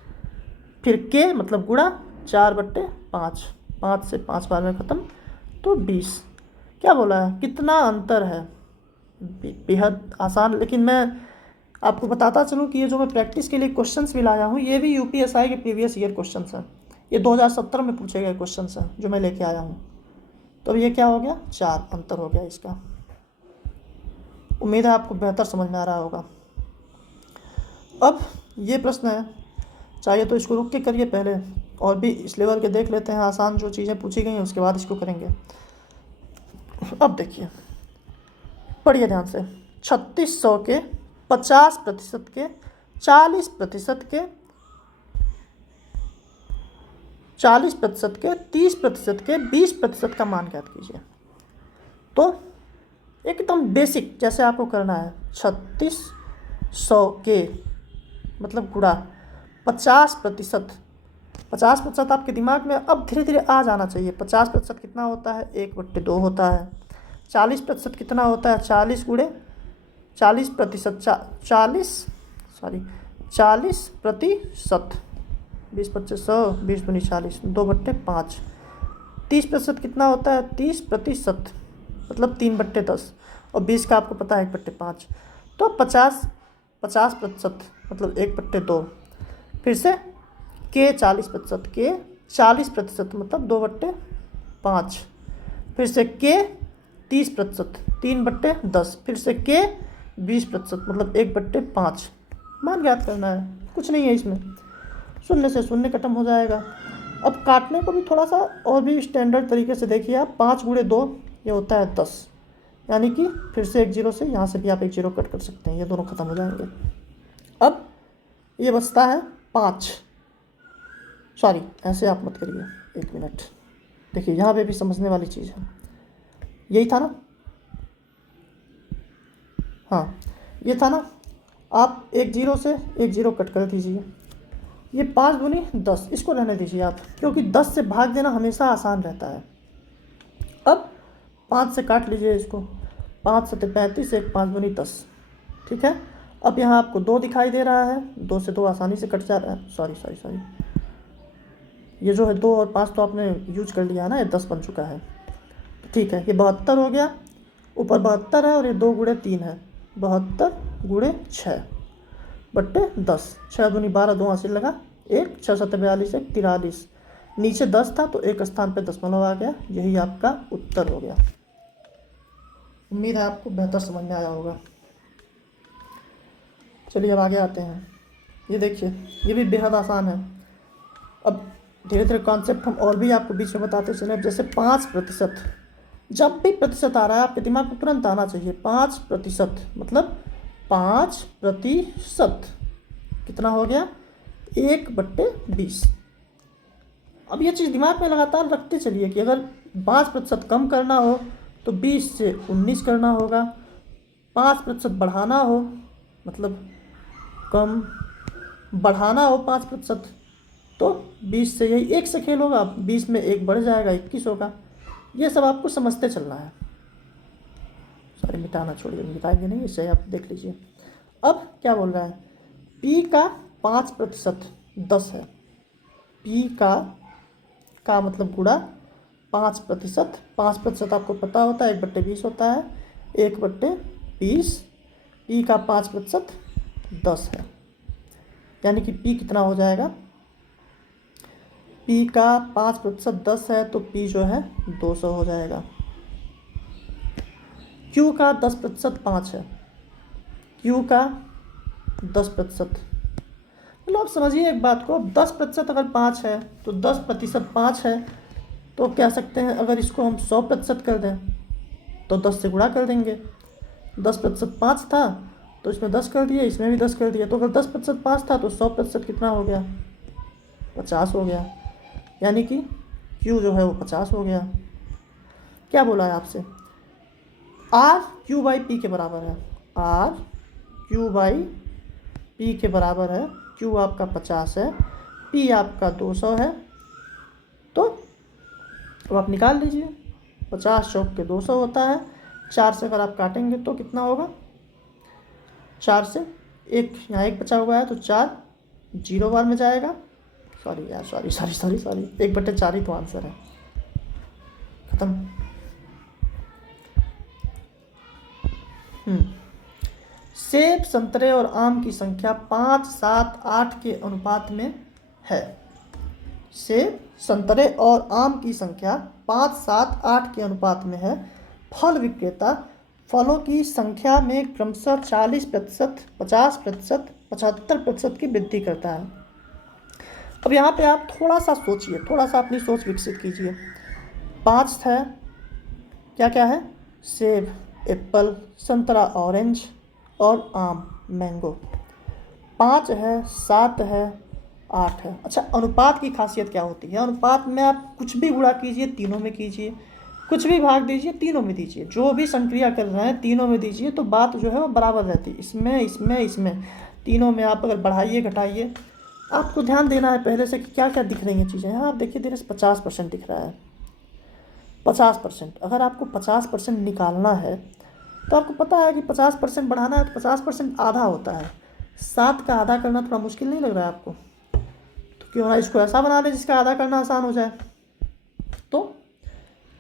फिर के मतलब गुणा 4/5, 5 से 5 बार में ख़त्म, तो 20। क्या बोला है? कितना अंतर है? बेहद आसान। लेकिन मैं आपको बताता चलूँ कि ये जो मैं प्रैक्टिस के लिए क्वेश्चंस भी लाया हूँ, ये भी यूपीएसआई के प्रीवियस ईयर क्वेश्चंस हैं। ये 2017 में पूछे गए क्वेश्चंस हैं जो मैं लेके आया हूँ। तो ये क्या हो गया? 4 अंतर हो गया इसका। उम्मीद है आपको बेहतर समझ में आ रहा होगा। अब ये प्रश्न है, चाहिए तो इसको रुक के करिए, पहले और भी इस लेवल के देख लेते हैं, आसान जो चीज़ें पूछी गई हैं उसके बाद इसको करेंगे। अब देखिए, पढ़िए ध्यान से। 3600 के 50% के 40% के 40% के 30% के 20% का मान ज्ञात कीजिए। तो एकदम बेसिक जैसे आपको करना है, 3600 के मतलब गुणा 50%। 50% आपके दिमाग में अब धीरे धीरे आ जाना चाहिए। 50% कितना होता है? 1/2 होता है। 40% कितना होता है? 40 गुणे 40%, 40%, 20 25 100, 20 दूनी 40, 2/5। 30% कितना होता है? 30% मतलब 3/10, और 20 का आपको पता है 1/5, तो 50% मतलब 1/2। फिर से के 40%, के 40% मतलब 2/5। फिर से के 30%, 3/10। फिर से के 20% मतलब 1/5। मान ज्ञात करना है, कुछ नहीं है इसमें, शून्य से शून्य खत्म हो जाएगा। अब काटने को भी थोड़ा सा और भी स्टैंडर्ड तरीके से देखिए आप। 5 गुणे 2 ये होता है 10, यानी कि फिर से एक जीरो से यहाँ से भी आप एक जीरो कट कर सकते हैं, ये दोनों खत्म हो जाएंगे। अब ये बचता है 5। सॉरी, ऐसे आप मत करिए, 1 मिनट। देखिए यहाँ पे भी समझने वाली चीज़ है, यही था ना, हाँ ये था ना। आप एक जीरो से एक जीरो कट कर दीजिए, ये 5 दूनी 10, इसको रहने दीजिए आप, क्योंकि 10 से भाग देना हमेशा आसान रहता है। अब 5 से काट लीजिए इसको, 5 सत्ते 35, एक 5 दूनी 10, ठीक है। अब यहाँ आपको 2 दिखाई दे रहा है, 2 से 2 आसानी से कट जा रहा है। सॉरी, ये जो है 2 और 5 तो आपने यूज कर लिया है ना, ये 10 बन चुका है, तो ठीक है, ये 72 हो गया। ऊपर 72 है और ये 2 गुणे 3 है, 72 गुणे 6 बट्टे 10, 6 दूनी 12, 2 हासिल लगा, 1 6 7 42, 1 43, नीचे 10 था तो एक स्थान पे दशमलव आ गया, यही आपका उत्तर हो गया। उम्मीद है आपको बेहतर समझ में आया होगा। चलिए अब आगे आते हैं। ये देखिए, ये भी बेहद आसान है। अब धीरे धीरे कॉन्सेप्ट हम और भी आपको बीच में बताते चले। जैसे 5%, जब भी प्रतिशत आ रहा है आपके दिमाग में तुरंत आना चाहिए 5%, मतलब 5% कितना हो गया, 1/20। अब ये चीज़ दिमाग में लगातार रखते चलिए कि अगर 5% कम करना हो तो 20 से 19 करना होगा, 5% बढ़ाना हो, मतलब कम बढ़ाना हो 5%, तो 20 से यही 1 से खेल होगा, 20 में 1 बढ़ जाएगा, 21 होगा। ये सब आपको समझते चलना है। सॉरी, मिटाना छोड़िए, मिटाएंगे नहीं, इसे आप देख लीजिए। अब क्या बोल रहा है, P का 5% 10 है, P का मतलब गुणा 5%, 5% आपको पता होता है 1/20 होता है, 1/20, P का 5% 10 है, यानी कि P कितना हो जाएगा, P का 5% 10 है तो P जो है 200 हो जाएगा। Q का 10% 5 है, Q का 10%, मतलब आप समझिए एक बात को, 10% अगर 5 है तो 10% 5 है, तो कह सकते हैं अगर इसको हम 100% कर दें तो 10 से गुणा कर देंगे। 10% 5 था तो इसमें 10 कर दिए, इसमें भी 10 कर दिया, तो अगर 10% 5 था तो 100% कितना हो गया, 50 हो गया, यानी कि Q जो है वो 50 हो गया। क्या बोला है आपसे, R Q/P के बराबर है, R Q/P के बराबर है, Q आपका 50 है, P आपका 200 है, तो अब आप निकाल लीजिए, 50 चौक के 200 होता है, 4 से अगर आप काटेंगे तो कितना होगा, 4 से एक यहाँ एक बचा हुआ है तो 4 जीरो बार में जाएगा, सॉरी यार, सॉरी 1/4 ही तो आंसर है, खत्म। सेब, संतरे और आम की संख्या 5, 7, 8 के अनुपात में है। सेब, संतरे और आम की संख्या 5, 7, 8 के अनुपात में है। फल विक्रेता फलों की संख्या में क्रमशः 40%, 50%, 75% की वृद्धि करता है। अब यहाँ पे आप थोड़ा सा सोचिए, थोड़ा सा अपनी सोच विकसित कीजिए। 5 है, क्या क्या है, सेब, एप्पल, संतरा, ऑरेंज और आम, मैंगो। 5 है, 7 है, 8 है। अच्छा, अनुपात की खासियत क्या होती है, अनुपात में आप कुछ भी गुणा कीजिए तीनों में कीजिए, कुछ भी भाग दीजिए तीनों में दीजिए, जो भी संक्रिया कर रहे हैं तीनों में दीजिए, तो बात जो है वो बराबर रहती है, इसमें इसमें इसमें तीनों में आप अगर बढ़ाइए घटाइए। आपको ध्यान देना है पहले से कि क्या क्या दिख रही हैं चीज़ें। यहाँ आप देखिए धीरे से 50% दिख रहा है, 50%। अगर आपको 50% निकालना है तो आपको पता है कि 50% बढ़ाना है तो 50% आधा होता है, 7 का आधा करना थोड़ा मुश्किल नहीं लग रहा है आपको, तो क्यों ना इसको ऐसा बना लें जिसका आधा करना आसान हो जाए। तो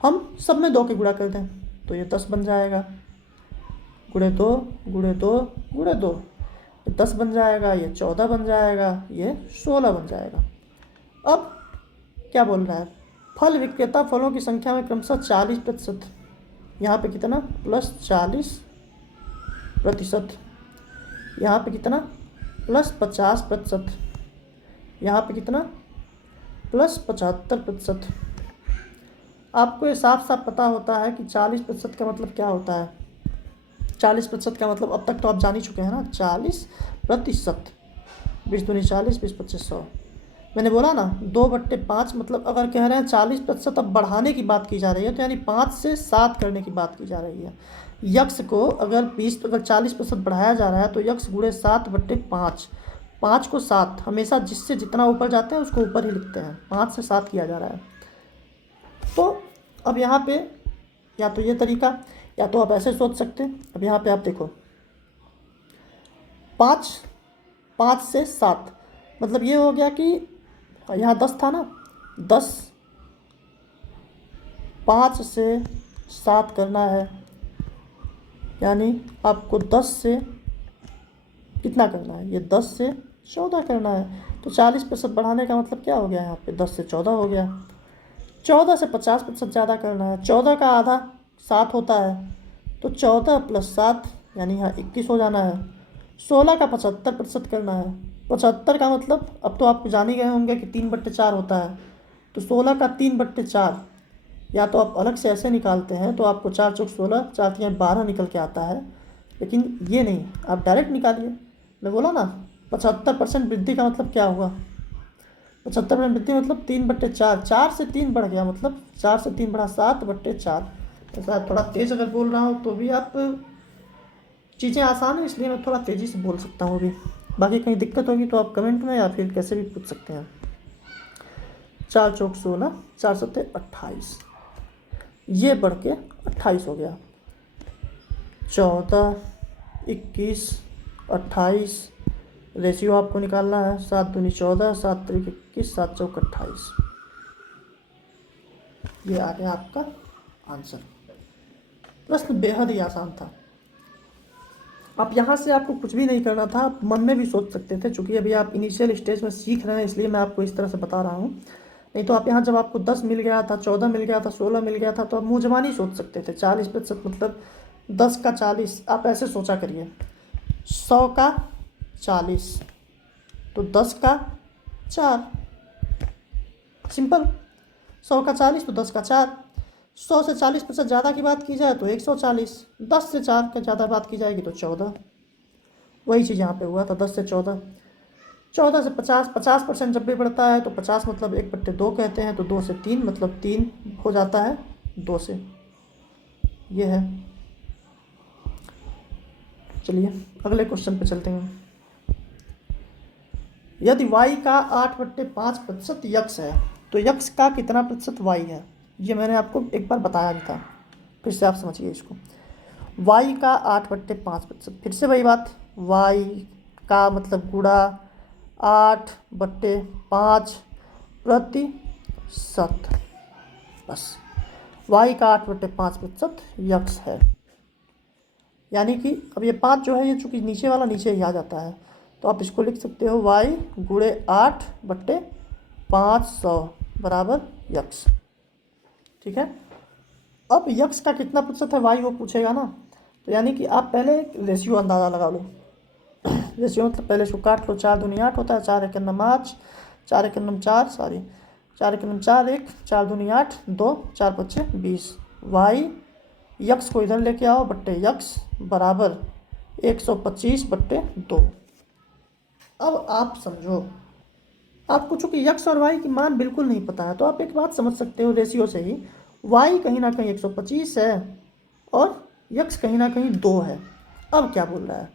हम सब में 2 के गुणा कर दें तो ये 10 बन जाएगा, गुणे 2 गुणे 2 गुणे 2, 10 बन जाएगा, ये 14 बन जाएगा, ये 16 बन जाएगा। अब क्या बोल रहा है, फल विक्रेता फलों की संख्या में क्रमशः 40%, यहाँ पे कितना +40%, यहाँ पे कितना +50%, यहाँ पे कितना +75%। आपको ये साफ साफ पता होता है कि 40% का मतलब क्या होता है। 40% का मतलब अब तक तो आप जान ही चुके हैं ना, 40%। 20 दूनी 40, 20 25 100। मैंने बोला ना 2/5, मतलब अगर कह रहे हैं 40% अब बढ़ाने की बात की जा रही है तो यानी 5 से 7 करने की बात की जा रही है। यक्स को अगर 40% बढ़ाया जा रहा है तो यक्स गुणे 7/5। 5 को 7, हमेशा जिससे जितना ऊपर जाते हैं उसको ऊपर ही लिखते हैं, 5 से 7 किया जा रहा है। तो अब यहाँ पे या तो ये तरीका, या तो आप ऐसे सोच सकते हैं। अब यहाँ पे आप देखो 5 से 7, मतलब ये हो गया कि यहाँ 10 था ना, 10 5 से 7 करना है, यानी आपको 10 से कितना करना है, ये 10 से 14 करना है। तो 40% बढ़ाने का मतलब क्या हो गया, यहाँ पे 10 से 14 हो गया। 14 से 50% ज़्यादा करना है, 14 का आधा 7 होता है, तो 14 + 7 यानी यहाँ 21 हो जाना है। 16 का 75% करना है, 75 का मतलब अब तो आप जान ही गए होंगे कि 3/4 होता है, तो 16 का 3/4, या तो आप अलग से ऐसे निकालते हैं तो आपको 4 चौक 16, 4 तियां 12 निकल के आता है, लेकिन ये नहीं, आप डायरेक्ट निकालिए। मैं बोला ना 75% वृद्धि का मतलब क्या हुआ, 75% वृद्धि मतलब 3/4, 4 से 3 बढ़ गया, मतलब 4 से 3 बढ़ा 7/4। ऐसा थोड़ा तेज़ अगर बोल रहा हूँ तो भी आप चीज़ें आसान है, इसलिए मैं थोड़ा तेज़ी से बोल सकता हूँ अभी। बाकी कहीं दिक्कत होगी तो आप कमेंट में या फिर कैसे भी पूछ सकते हैं। 4 चौक 16, 4 सत्ते 28, ये बढ़ के 28 हो गया। 14, 21, 28, रेशियो आपको निकालना है, 7 दूनी 14, 7 त्रिक 21, 7 चौक 28। ये आ गया आपका आंसर। प्रश्न बेहद ही आसान था। अब यहाँ से आपको कुछ भी नहीं करना था, आप मन में भी सोच सकते थे, क्योंकि अभी आप इनिशियल स्टेज में सीख रहे हैं, इसलिए मैं आपको इस तरह से बता रहा हूँ। नहीं तो आप यहाँ जब आपको 10 मिल गया था, 14 मिल गया था, 16 मिल गया था, तो आप मुँह ज़बानी सोच सकते थे। 40% मतलब 10 का 40, आप ऐसे सोचा करिए। 100 का 40 तो 10 का 4, सिंपल। 100 का 40 तो 10 का 4। 100 से 40% ज़्यादा की बात की जाए तो 140, 10 से 4 का ज़्यादा बात की जाएगी तो 14। वही चीज़ यहाँ पे हुआ था, 10 से 14। 14 से 50, 50% जब भी बढ़ता है तो 50 मतलब 1/2 कहते हैं, तो 2 से 3 मतलब 3 हो जाता है 2 से। ये है। चलिए अगले क्वेश्चन पे चलते हैं। यदि y का 8/5% यक्स है तो यक्स का कितना प्रतिशत y है। ये मैंने आपको एक बार बताया भी था, फिर से आप समझिए इसको। y का 8/5%, फिर से वही बात, y का मतलब गुणा 8/5%, बस। y का 8/5% यक्स है, यानी कि अब ये 5 जो है, ये चूँकि नीचे वाला नीचे ही आ जाता है, तो आप इसको लिख सकते हो y गुणे 8/500 बराबर यक्स। ठीक है। अब यक्स का कितना प्रतिशत है y वो पूछेगा ना, तो यानी कि आप पहले एक रेशियो अंदाज़ा लगा लो। रेशियो मतलब पहले इसको काट लो, 4 दूनी 8 होता है, 4 एक 5, 4 एक 4, सॉरी 4 एक 4, 1 4 दूनी 8, 2 4 5 20। y यक्स को इधर लेके आओ, बट्टे यक्स बराबर 125/2। अब आप समझो, आपको चूँकि यक्स और वाई की मान बिल्कुल नहीं पता है, तो आप एक बात समझ सकते हो रेशियो से ही, वाई कहीं ना कहीं 125 है और यक्स कहीं ना कहीं 2 है। अब क्या बोल रहा है,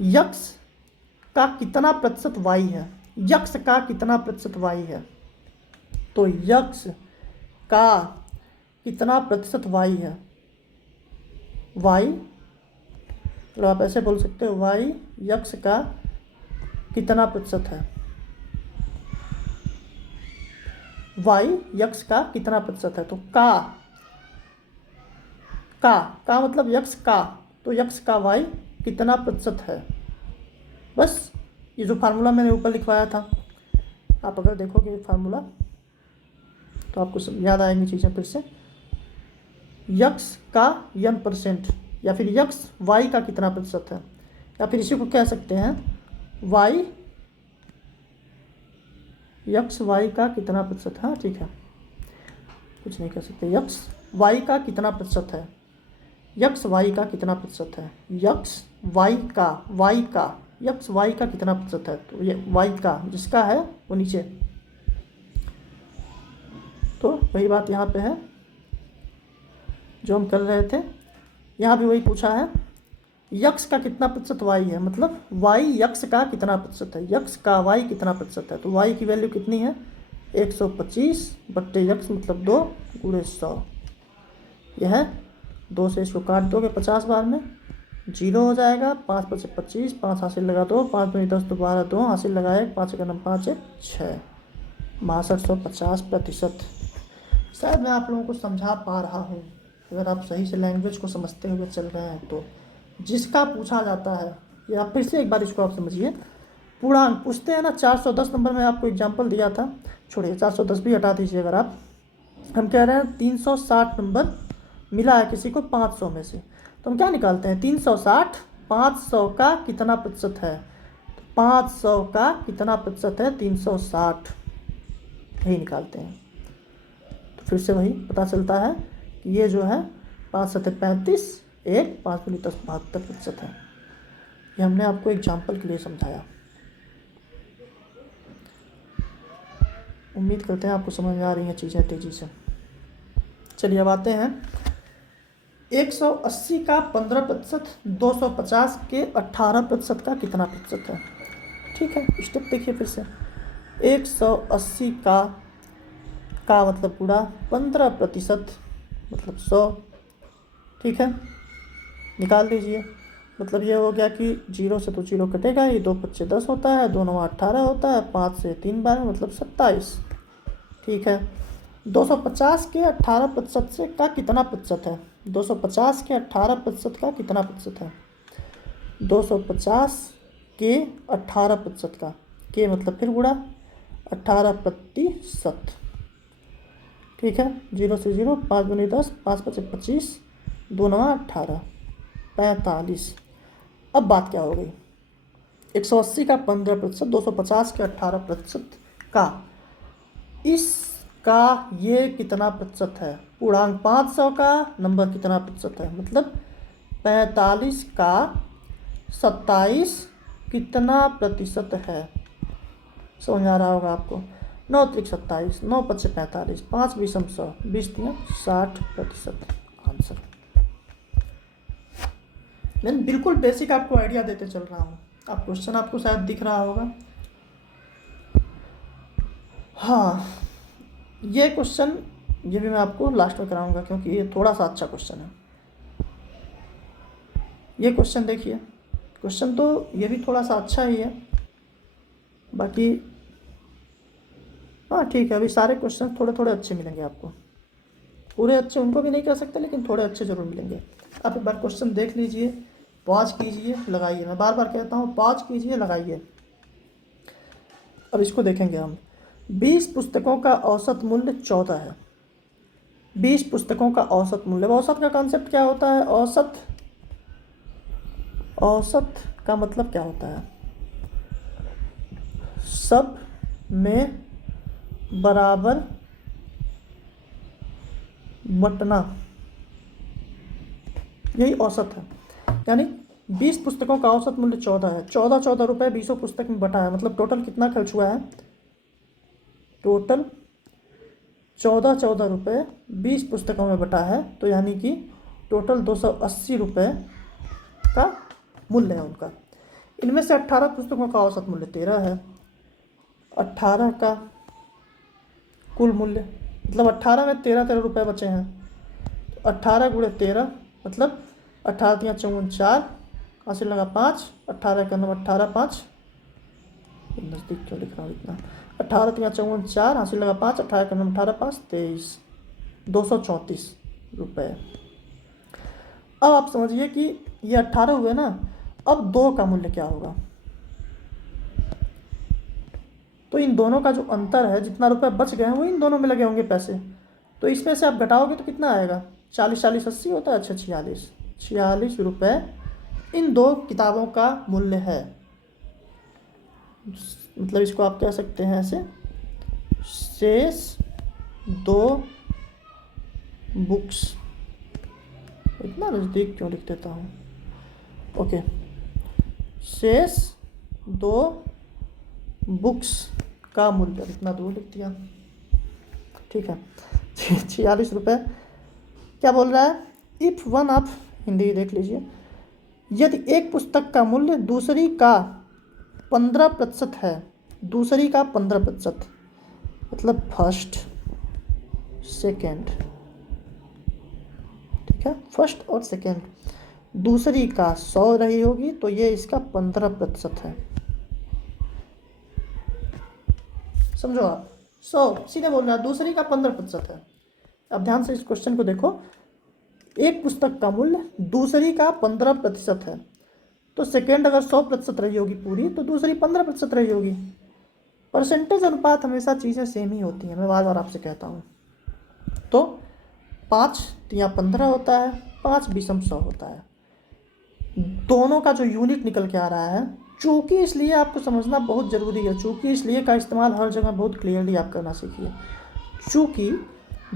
यक्स का कितना प्रतिशत वाई है, यक्स का कितना प्रतिशत वाई है, तो यक्स का कितना प्रतिशत वाई है, वाई, तो आप ऐसे बोल सकते हो वाई यक्स का कितना प्रतिशत है, वाई यक्स का कितना प्रतिशत है, तो का मतलब यक्स का, तो यक्स का वाई कितना प्रतिशत है। बस ये जो फार्मूला मैंने ऊपर लिखवाया था, आप अगर देखोगे ये फार्मूला तो आपको सब याद आएंगी चीज़ें फिर से। यक्स का n%, या फिर यक्स वाई का कितना प्रतिशत है, या फिर इसी को कह सकते हैं वाई यक्स वाई का कितना प्रतिशत है। ठीक है, कुछ नहीं कर सकते। यक्स वाई का कितना प्रतिशत है? यक्स वाई का कितना प्रतिशत है? यक्स वाई का कितना प्रतिशत है? तो ये वाई का जिसका है वो नीचे, तो वही बात यहाँ पे है जो हम कर रहे थे। यहाँ भी वही पूछा है, यक्स का कितना प्रतिशत वाई है, मतलब वाई यक्स का कितना प्रतिशत है, यक्स का वाई कितना प्रतिशत है। तो वाई की वैल्यू कितनी है? 125 बट्टे यक्स मतलब 2 गुणे 100। यह है 2 से इसको काट दोगे 50 बार में, 0 हो जाएगा। 5 × 5 = 25, 5 हासिल लगा दो, 5 × 10 = 12, 2 हासिल लगाए, 5 × 9 = 5, 6, 6250%। शायद मैं आप लोगों को समझा पा रहा हूँ, अगर आप सही से लैंग्वेज को समझते हुए चल रहे हैं तो। जिसका पूछा जाता है, या फिर से एक बार इसको आप समझिए, पूर्णांक पूछते हैं ना। 410 नंबर में आपको एग्जाम्पल दिया था, छोड़िए 410 भी हटा दीजिए। अगर आप, हम कह रहे हैं 360 नंबर मिला है किसी को 500 में से, तो हम क्या निकालते हैं? 360 500 का कितना प्रतिशत है? 500 का कितना प्रतिशत है? 360, यही निकालते हैं। तो फिर से वही पता चलता है कि ये जो है 5 × 7 = 35, 1 5 × 10 = 72% है। ये हमने आपको एग्जाम्पल के लिए समझाया। उम्मीद करते हैं आपको समझ में आ रही हैं चीज़ें तेज़ी से। चलिए अब आते हैं 180 का 15%, 250 के 18% का कितना प्रतिशत है? ठीक है, स्टेप देखिए फिर से। 180 का मतलब पूरा, 15% मतलब 100, ठीक है, निकाल दीजिए। मतलब ये हो गया कि 0 से तो 0 कटेगा ही, 2 × 5 = 10 होता है, 2 × 9 = 18 होता है, 5 से 3 बार में मतलब 27, ठीक है। 250 के 18% से का कितना प्रतिशत है? 250 के 18% का कितना प्रतिशत है? 250 के 18% का, के मतलब फिर गुणा 18%, ठीक है। 0 से 0, 5 × 10, 5 × 5 = 25, 2 × 9 = 18, 45। अब बात क्या हो गई? 180 का 15%, 250 के 18% का, इसका ये कितना प्रतिशत है? पूर्णांक 500 का नंबर कितना प्रतिशत है? मतलब 45 का 27 कितना प्रतिशत है? समझ आ रहा होगा आपको। 9 × 3 = 27, 9 × 5 = 45, 5 × 20 = 100, 20 × 3 = 60% आंसर। मैं बिल्कुल बेसिक आपको आइडिया देते चल रहा हूँ। अब क्वेश्चन आपको शायद दिख रहा होगा। हाँ, ये क्वेश्चन, ये भी मैं आपको लास्ट में कराऊंगा क्योंकि ये थोड़ा सा अच्छा क्वेश्चन है। ये क्वेश्चन देखिए, क्वेश्चन तो ये भी थोड़ा सा अच्छा ही है, बाकी हाँ ठीक है। अभी सारे क्वेश्चन थोड़े थोड़े अच्छे मिलेंगे आपको, पूरे अच्छे उनको भी नहीं कह सकते, लेकिन थोड़े अच्छे ज़रूर मिलेंगे। आप एक बार क्वेश्चन देख लीजिए, पॉज कीजिए, लगाइए। मैं बार बार कहता हूँ पॉज कीजिए, लगाइए। अब इसको देखेंगे हम। 20 पुस्तकों का औसत मूल्य 14 है। 20 पुस्तकों का औसत मूल्य, औसत का कॉन्सेप्ट क्या होता है? औसत का मतलब क्या होता है? सब में बराबर बंटना, यही औसत है। यानी 20 पुस्तकों का औसत मूल्य 14 है। 14 रुपये 20 पुस्तक में बटा है, मतलब टोटल कितना खर्च हुआ है? टोटल 14 रुपये 20 पुस्तकों में बटा है, तो यानी कि टोटल 280 रुपये का मूल्य है उनका। इनमें से 18 पुस्तकों का औसत मूल्य 13 है। 18 का कुल मूल्य, मतलब 18 में 13 रुपये बचे हैं, तो 18 × 13 मतलब 18 × 3 = 54, 4 हासिल लगा 5, 18 का 9 18, 5 नज़दीक क्यों लिख रहा हूँ इतना, 18 × 3 = 54, 4 हासिल लगा 5, 18 का 9 18, 5 23, 234 रुपये। अब आप समझिए कि ये 18 हुए ना, अब 2 का मूल्य क्या होगा? तो इन दोनों का जो अंतर है, जितना रुपए बच गए हैं वो इन दोनों में लगे होंगे पैसे, तो इसमें से आप घटाओगे तो कितना आएगा? 40 40 80 होता है। अच्छा 46 रुपये इन 2 किताबों का मूल्य है। मतलब इसको आप कह सकते हैं ऐसे, शेष 2 बुक्स, इतना नज़दीक क्यों लिख देता हूँ, ओके, शेष 2 बुक्स का मूल्य, इतना दूर लिख दिया, ठीक है। 46 रुपये। क्या बोल रहा है, इफ़ वन ऑफ, हिंदी देख लीजिए, यदि एक पुस्तक का मूल्य दूसरी का 15% है, दूसरी का 15%, मतलब फर्स्ट सेकेंड, ठीक है, फर्स्ट और सेकेंड, दूसरी का 100 रही होगी तो ये इसका 15% है। समझो आप, 100 सीधे बोल रहा है, दूसरी का 15% है। अब ध्यान से इस क्वेश्चन को देखो, एक पुस्तक का मूल्य दूसरी का 15% है, तो सेकेंड अगर 100% रही होगी पूरी, तो दूसरी 15% रही होगी। परसेंटेज अनुपात हमेशा चीज़ें सेम ही होती हैं, मैं बार बार आपसे कहता हूँ। तो 5 या 15 होता है, 5 विषम 100 होता है। दोनों का जो यूनिट निकल के आ रहा है, चूँकि इसलिए आपको समझना बहुत ज़रूरी है, चूँकि इसलिए का इस्तेमाल हर जगह बहुत क्लियरली आप करना सीखिए। चूँकि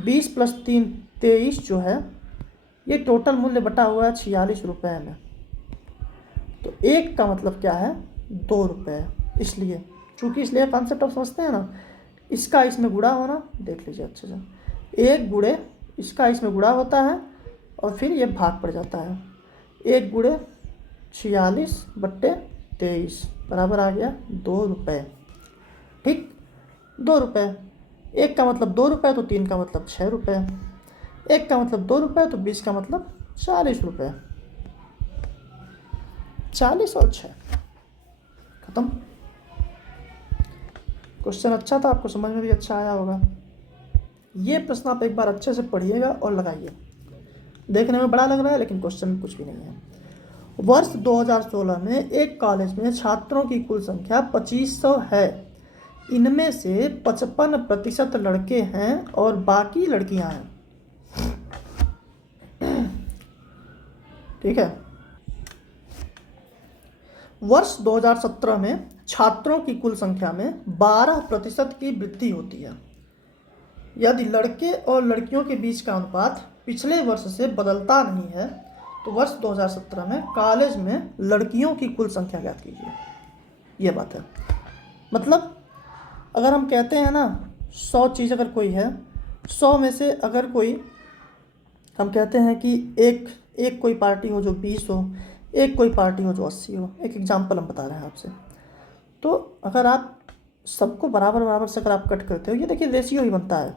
20 + 3 23 जो है, ये टोटल मूल्य बटा हुआ है 46 रुपये में, तो एक का मतलब क्या है, 2 रुपये। इसलिए चूँकि इसलिए कॉन्सेप्ट आप समझते हैं ना, इसका इसमें गुणा होना, देख लीजिए अच्छे से, एक गुणे इसका इसमें गुणा होता है और फिर ये भाग पड़ जाता है, 1 गुणे 46/23 बराबर आ गया 2 रुपये, ठीक, 2 रुपये। एक का मतलब 2 रुपये तो 3 का मतलब 6 रुपये, एक का मतलब 2 रुपये तो 20 का मतलब 40 रुपये, 40 और 6 खत्म। क्वेश्चन अच्छा था, आपको समझ में भी अच्छा आया होगा। ये प्रश्न आप एक बार अच्छे से पढ़िएगा और लगाइए। देखने में बड़ा लग रहा है लेकिन क्वेश्चन में कुछ भी नहीं है। वर्ष 2016 में एक कॉलेज में छात्रों की कुल संख्या 2500 है। इनमें से 55% लड़के हैं और बाकी लड़कियां हैं, ठीक है। वर्ष 2017 में छात्रों की कुल संख्या में 12% की वृद्धि होती है। यदि लड़के और लड़कियों के बीच का अनुपात पिछले वर्ष से बदलता नहीं है, तो वर्ष 2017 में कॉलेज में लड़कियों की कुल संख्या ज्ञात कीजिए। ये बात है, मतलब अगर हम कहते हैं ना 100 चीज़ अगर कोई है, 100 में से अगर कोई, हम कहते हैं कि एक कोई पार्टी हो जो 20 हो, एक कोई पार्टी हो जो 80 हो, एक एग्जाम्पल हम बता रहे हैं आपसे। तो अगर आप सबको बराबर बराबर से अगर आप कट करते हो, ये देखिए रेशियो ही बनता है।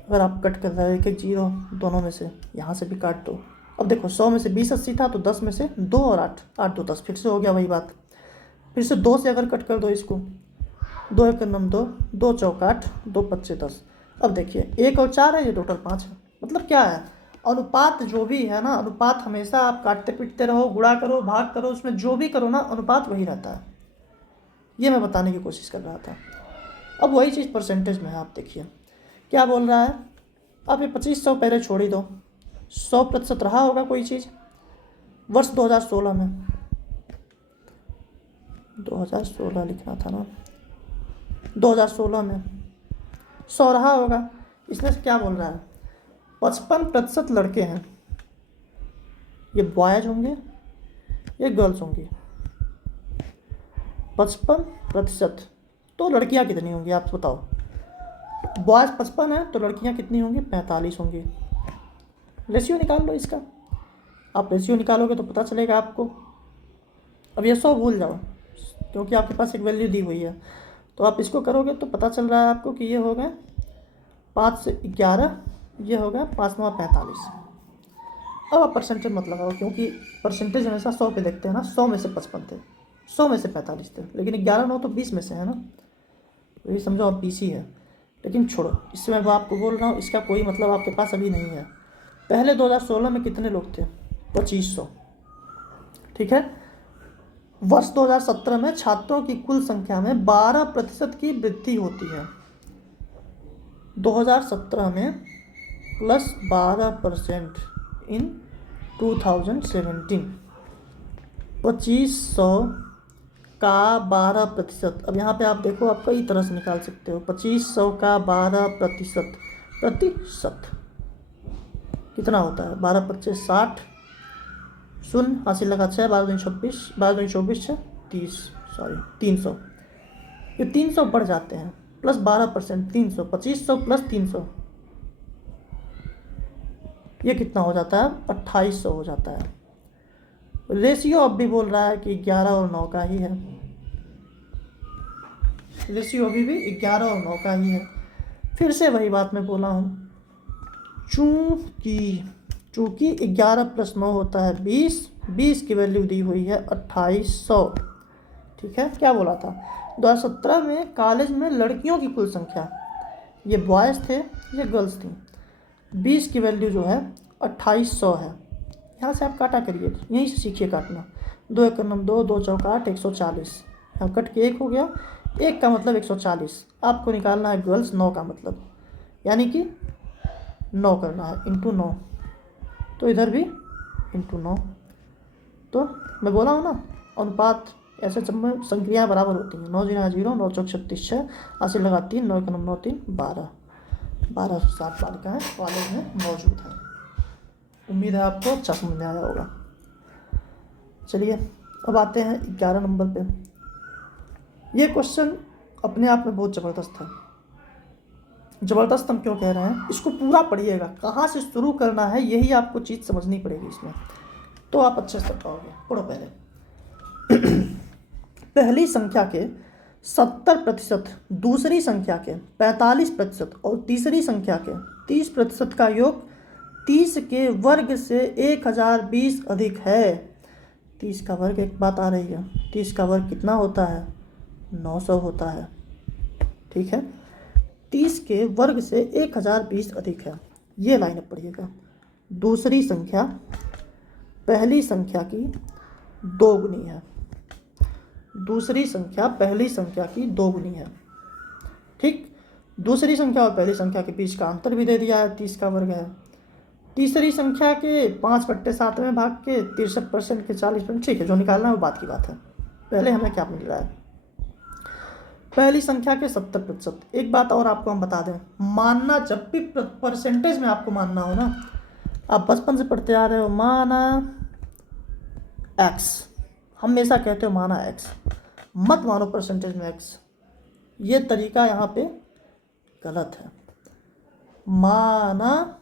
अगर आप कट कर रहे हो 1 0 दोनों में से, यहाँ से भी काट दो। अब देखो 100 में से 20 80 था, तो 10 में से 2 और 8, 8 2 10, फिर से हो गया वही बात। फिर से 2 से अगर कट कर दो इसको, 2 1 9 2, 2 4 8, 2 5 10। अब देखिए 1 और 4 है, ये टोटल 5 है। मतलब क्या है, अनुपात जो भी है ना, अनुपात हमेशा आप काटते पीटते रहो, गुणा करो, भाग करो, उसमें जो भी करो ना, अनुपात वही रहता है। ये मैं बताने की कोशिश कर रहा था। अब वही चीज़ परसेंटेज में है। आप देखिए क्या बोल रहा है, अब ये 2500 पहले छोड़ ही दो, 100% रहा होगा कोई चीज़ वर्ष 2016 में, 2016 लिखना था ना, 2016 में 100 रहा होगा। इसमें से क्या बोल रहा है, 55% लड़के हैं, ये बॉयज होंगे, ये गर्ल्स होंगी। 55%, तो लड़कियां कितनी होंगी आप बताओ। बॉयज 55 है तो लड़कियां कितनी होंगी, 45 होंगी। रेशियो निकाल लो इसका, आप रेशियो निकालोगे तो पता चलेगा आपको। अब ये 100 भूल जाओ क्योंकि आपके पास एक वैल्यू दी हुई है, तो आप इसको करोगे तो पता चल रहा है आपको कि ये हो गए 5 से 11, ये हो गया 5 9 45। अब आप परसेंटेज मत लगाओ क्योंकि परसेंटेज हमेशा 100 पे देखते हैं ना। 100 में से 55 थे, 100 में से 45 थे, लेकिन 11 9 तो 20 में से है ना, तो ये समझो आप 20 ही है। लेकिन छोड़ो, इससे मैं आपको बोल रहा हूँ, इसका कोई मतलब आपके पास अभी नहीं है। पहले 2016 में कितने लोग थे, 2500, ठीक है। वर्ष 2017 में छात्रों की कुल संख्या में 12% की वृद्धि होती है। 2017 में प्लस 12% इन 2017, 2500 का 12%। अब यहाँ पे आप देखो, आप कई तरह से निकाल सकते हो। 2500 का 12% प्रतिशत, कितना होता है, 12 25 60, शून्य हासिल लगा 6, 12 दूनी 26, 12 दूनी 24 6 30, सॉरी 300। ये 300 बढ़ जाते हैं, प्लस 12%, 300, 2500 प्लस 300, ये कितना हो जाता है, 2800 हो जाता है। रेशियो अब भी बोल रहा है कि 11 और 9 का ही है, रेशियो अभी भी 11 और 9 का ही है। फिर से वही बात मैं बोला हूँ, चूँकि 11 प्लस 9 होता है 20, 20 की वैल्यू दी हुई है 2800। ठीक है, क्या बोला था, 2017 में कॉलेज में लड़कियों की कुल संख्या, ये बॉयज़ थे ये गर्ल्स थी, 20 की वैल्यू जो है 2800 है। यहाँ से आप काटा करिए, यहीं से सीखिए काटना, 2 एक 9 2, 2 चौका 8, 140, यहाँ कट के 1 हो गया, 1 का मतलब 140, आपको निकालना है गर्ल्स 9 का मतलब, यानी कि 9 करना है इंटू 9, तो इधर भी इंटू 9। तो मैं बोला हूँ ना, अनुपात ऐसे जब में संक्रियाएँ बराबर होती हैं, 9 जीरो 0, 9 चौक 36 6, हासिल लगा 3, 9 का 9 3 12, 12 7 बालिकाएँ कॉलेज में मौजूद हैं। उम्मीद है आपको अच्छा समझ में आया होगा। चलिए अब आते हैं 11 नंबर पे। ये क्वेश्चन अपने आप में बहुत ज़बरदस्त है। ज़बरदस्त हम क्यों कह रहे हैं, इसको पूरा पढ़िएगा, कहाँ से शुरू करना है यही आपको चीज़ समझनी पड़ेगी इसमें, तो आप अच्छे से कर पाओगे। पढ़ो पहले। पहली संख्या के 70%, दूसरी संख्या के 45% और तीसरी संख्या के 30% का योग 30 के वर्ग से 1020 अधिक है। 30 का वर्ग एक बात आ रही है, 30 का वर्ग कितना होता है, 900 होता है। ठीक है, 30 के वर्ग से 1020 अधिक है, ये लाइन अब पढ़िएगा। दूसरी संख्या पहली संख्या की दोगुनी है, दूसरी संख्या पहली संख्या की दोगुनी है। ठीक, दूसरी संख्या और पहली संख्या के बीच का अंतर भी दे दिया है, 30 का वर्ग है। तीसरी संख्या के 5/7 में भाग के 63% के 40%, ठीक है, जो निकालना है वो बात की बात है। पहले हमें क्या मिल रहा है, पहली संख्या के 70%। एक बात और आपको हम बता दें, मानना जब भी परसेंटेज में आपको मानना हो ना, आप बचपन से पढ़ते आ रहे हो, माना x, हमेशा कहते हो माना x, मत मानो परसेंटेज में x, ये तरीका यहाँ पे गलत है। माना,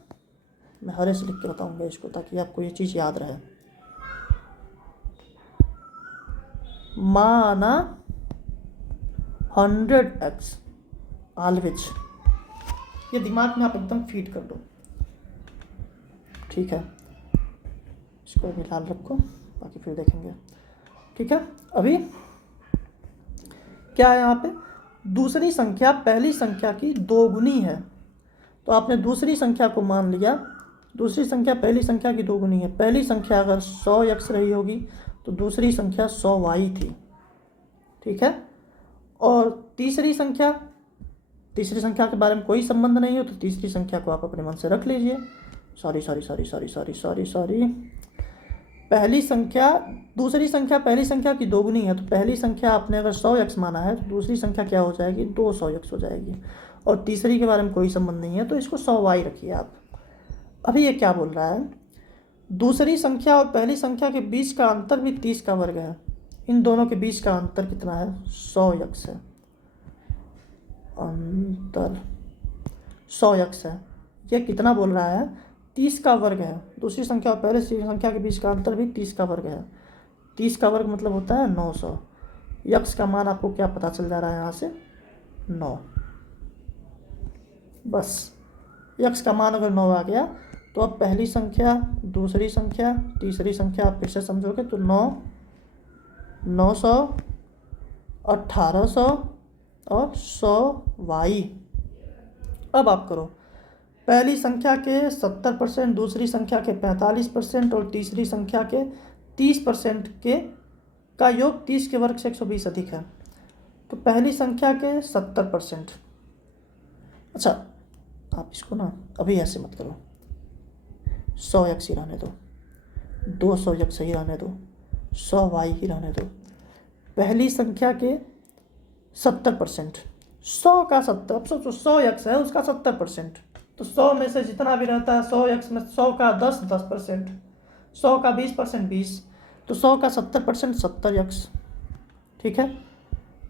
मैं हरे से लिख के बताऊंगा इसको ताकि आपको ये चीज़ याद रहे, माना 100x ऑलवेज, ये दिमाग में आप एकदम फीड कर दो। ठीक है, इसको अभी लाल रखो, बाकी फिर देखेंगे। ठीक है, अभी क्या है यहाँ पे, दूसरी संख्या पहली संख्या की दोगुनी है, तो आपने दूसरी संख्या को मान लिया, दूसरी संख्या पहली संख्या की दोगुनी है। पहली संख्या अगर 100x रही होगी तो दूसरी संख्या 100y थी। ठीक है, और तीसरी संख्या के बारे में कोई संबंध नहीं हो, तो तीसरी संख्या को आप अपने मन से रख लीजिए। सॉरी, पहली संख्या दूसरी संख्या पहली संख्या की दोगुनी है, तो पहली संख्या आपने अगर 100x माना है तो दूसरी संख्या क्या हो जाएगी, 200x हो जाएगी, और तीसरी के बारे में कोई संबंध नहीं है तो इसको 100y रखिए आप। अभी ये क्या बोल रहा है, दूसरी संख्या और पहली संख्या के बीच का अंतर भी 30 का वर्ग है, इन दोनों के बीच का अंतर कितना है, 100x है, अंतर 100x है। ये कितना बोल रहा है, 30 का वर्ग है, दूसरी संख्या और पहली संख्या के बीच का अंतर भी 30 का वर्ग है। 30 का वर्ग मतलब होता है 900। यक्स का मान आपको क्या पता चल जा रहा है यहाँ से, 9। बस यक्स का मान अगर 9 आ गया तो अब पहली संख्या, दूसरी संख्या, तीसरी संख्या आप फिर से समझोगे तो 9, 900, 1800 और 100y। अब आप करो, पहली संख्या के 70%, दूसरी संख्या के 45% और तीसरी संख्या के 30% के का योग 30 के वर्ग से 120 अधिक है, तो पहली संख्या के 70%। अच्छा, आप इसको ना अभी ऐसे मत करो, 100x ही रहने दो, 200x ही रहने दो, 100y ही रहने दो। पहली संख्या के 70%, 100 का 70, अब सोचो 100x है उसका 70%, तो 100 में से जितना भी रहता है 100x में 100 का 10%, 100 का 20% 20, तो 100 का 70% 70x। ठीक है,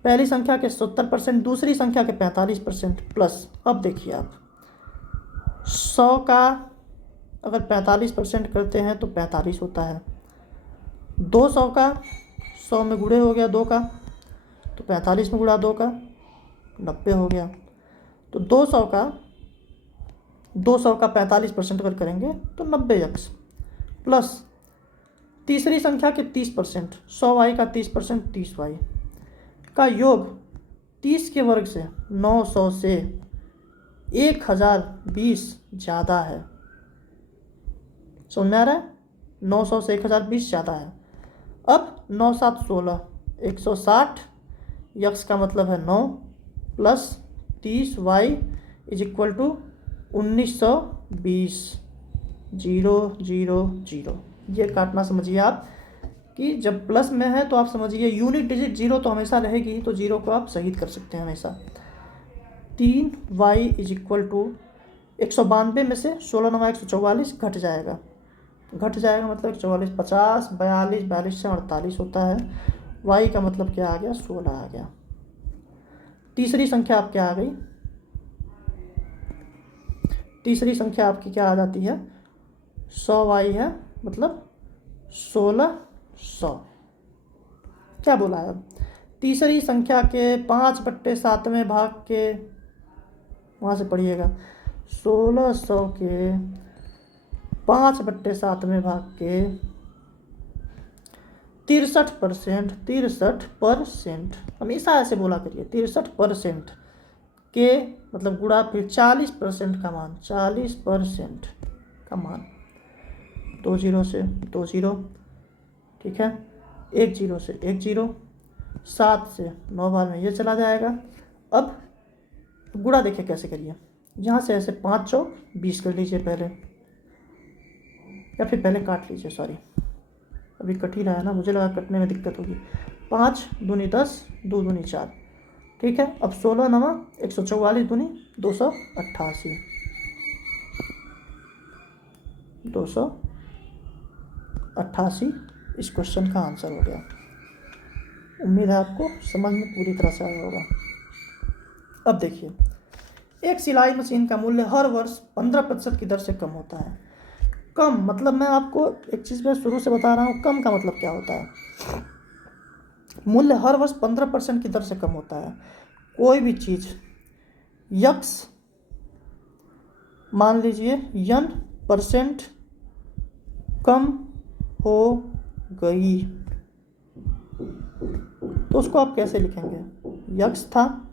पहली संख्या के 70%, दूसरी संख्या के 45% प्लस। अब देखिए आप 100 का अगर 45% करते हैं तो 45 होता है। 200 का 100 में गुणे हो गया 2 का, तो 45 में गुणा 2 का 90 हो गया। तो 200 का 45% अगर करेंगे तो 90x प्लस तीसरी संख्या के 30%, 100y का 30% 30y का योग 30 के वर्ग से 900 से 1020 ज़्यादा है। समझ में आ रहा है? 900 से 1020 ज़्यादा है। अब 9 7 16 160, यक्स का मतलब है 9 plus 30y is equal to 1920 0 0 0। ये काटना समझिए आप कि जब प्लस में है तो आप समझिए यूनिट डिजिट 0 तो हमेशा रहेगी, तो 0 को आप शहीद कर सकते हैं हमेशा। 3y इज इक्वल टू 192 में से 16 9 144 घट जाएगा मतलब 44 50 42 42 से 48 होता है। y का मतलब क्या आ गया? 16 आ गया। तीसरी संख्या आप क्या आ गई? तीसरी संख्या आपकी क्या आ जाती है? 100y है, मतलब 1600। क्या बोला है? तीसरी संख्या के 5/7 भाग के, वहाँ से पढ़िएगा, 1600 के 5/7 भाग के 63%, हमेशा ऐसे बोला करिए 63% के मतलब गुणा फिर 40% का मान, 40% का मान, 2 0 से 2 0, ठीक है, 1 0 से 1 0, 7 से 9 बार में ये चला जाएगा। अब गुणा देखिए कैसे करिए, यहाँ से ऐसे 5 चौक 20 कर लीजिए पहले, या फिर पहले काट लीजिए, सॉरी अभी कट ही रहा है ना, मुझे लगा कटने में दिक्कत होगी। 5 दूनी 10, 2 दूनी 4, ठीक है। अब 16 9 144 दूनी 288, 288 इस क्वेश्चन का आंसर हो गया। उम्मीद है आपको समझ में पूरी तरह से आया होगा। अब देखिए, एक सिलाई मशीन का मूल्य हर वर्ष 15% की दर से कम होता है। कम मतलब मैं आपको एक चीज़ मैं शुरू से बता रहा हूँ, कम का मतलब क्या होता है? मूल्य हर वर्ष 15% की दर से कम होता है। कोई भी चीज़ यक्स मान लीजिए n% कम हो गई, तो उसको आप कैसे लिखेंगे? यक्स था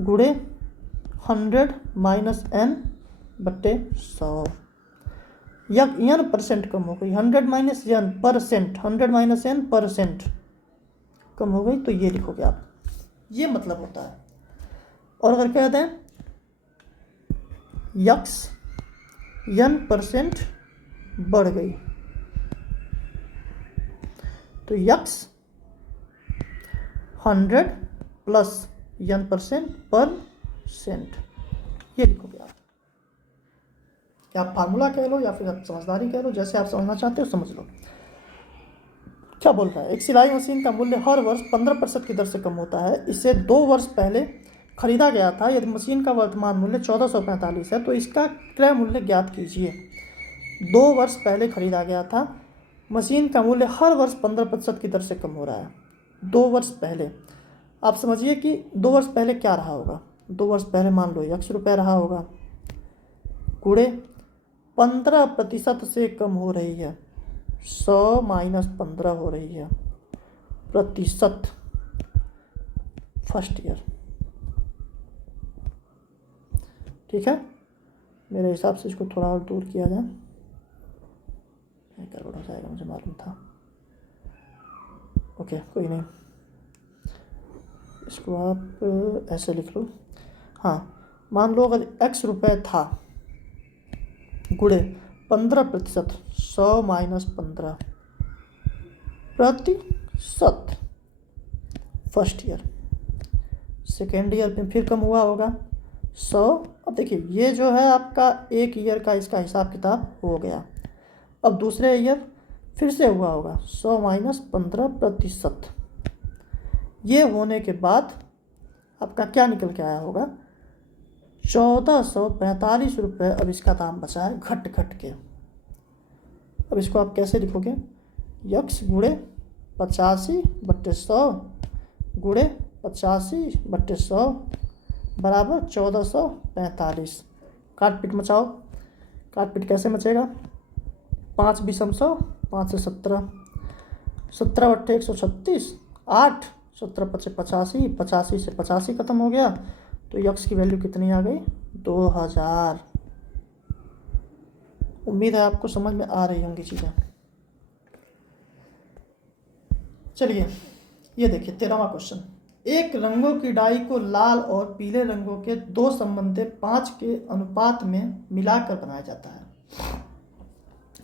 गुणे 100 माइनस n/100, n% कम हो गई, 100 minus n percent, 100 minus n percent कम हो गई, तो ये लिखोगे आप, ये मतलब होता है। और अगर कह दें यक्स n% बढ़ गई, तो यक्स 100 प्लस n% परसेंट, ये लिखोगे आप। क्या आप फार्मूला कह लो या फिर आप समझदारी कह लो, जैसे आप समझना चाहते हो समझ लो। क्या बोल रहा है? एक सिलाई मशीन का मूल्य हर वर्ष 15% की दर से कम होता है। इसे 2 वर्ष पहले खरीदा गया था। यदि मशीन का वर्तमान मूल्य 1445 है तो इसका क्रय मूल्य ज्ञात कीजिए। 2 वर्ष पहले खरीदा गया था, मशीन का मूल्य हर वर्ष 15% की दर से कम हो रहा है। 2 वर्ष पहले, आप समझिए कि 2 वर्ष पहले क्या रहा होगा। 2 वर्ष पहले मान लो ₹100 रहा होगा, गुणे 15% से कम हो रही है, 100 माइनस 15 हो रही है प्रतिशत, फर्स्ट ईयर, ठीक है। मेरे हिसाब से इसको थोड़ा और दूर किया जाए, गड़बड़ हो जाएगा, मुझे मालूम था। ओके, कोई नहीं, इसको आप ऐसे लिख लो। हाँ, मान लो अगर ₹X था, गुणे 15%, 100 माइनस 15 प्रतिशत, फर्स्ट ईयर। सेकेंड ईयर में फिर कम हुआ होगा, 100। अब देखिए ये जो है आपका एक ईयर का इसका हिसाब किताब हो गया। अब दूसरे ईयर फिर से हुआ होगा 100 माइनस 15%। ये होने के बाद आपका क्या निकल के आया होगा, 1445 रुपये अब इसका दाम बचा है घट घट के। अब इसको आप कैसे लिखोगे, यक्स गुणे 85/100 गुणे 85/100 बराबर 1445। काट पीट मचाओ। काट पीट कैसे मचेगा, 5 बीसम 100, 5 से 17, 17/136, 8, 17 पचे 85, 85 से 85 खत्म हो गया, तो यक्स की वैल्यू कितनी आ गई, 2000। उम्मीद है आपको समझ में आ रही होंगी चीज़ें। चलिए ये देखिए 13वां क्वेश्चन। एक रंगों की डाई को लाल और पीले रंगों के दो संबंधित 5 के अनुपात में मिलाकर बनाया जाता है।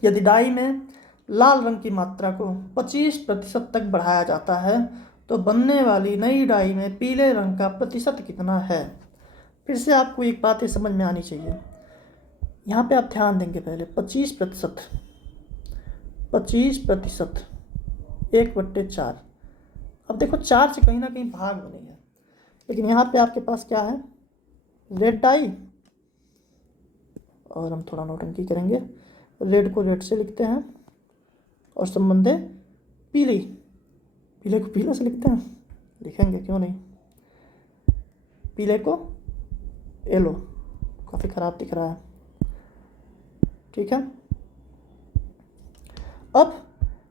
यदि डाई में लाल रंग की मात्रा को 25% तक बढ़ाया जाता है तो बनने वाली नई डाई में पीले रंग का प्रतिशत कितना है। फिर से आपको एक बात समझ में आनी चाहिए, यहाँ पे आप ध्यान देंगे पहले 25%, 25% 1/4। अब देखो 4 से कहीं ना कहीं भाग बनी है, लेकिन यहाँ पे आपके पास क्या है, रेड डाई, और हम थोड़ा नौटंकी करेंगे, रेड को रेड से लिखते हैं और संबंधे पीली, पीले को पीले से लिखते हैं, लिखेंगे क्यों नहीं, पीले को येलो, काफ़ी ख़राब दिख रहा है, ठीक है। अब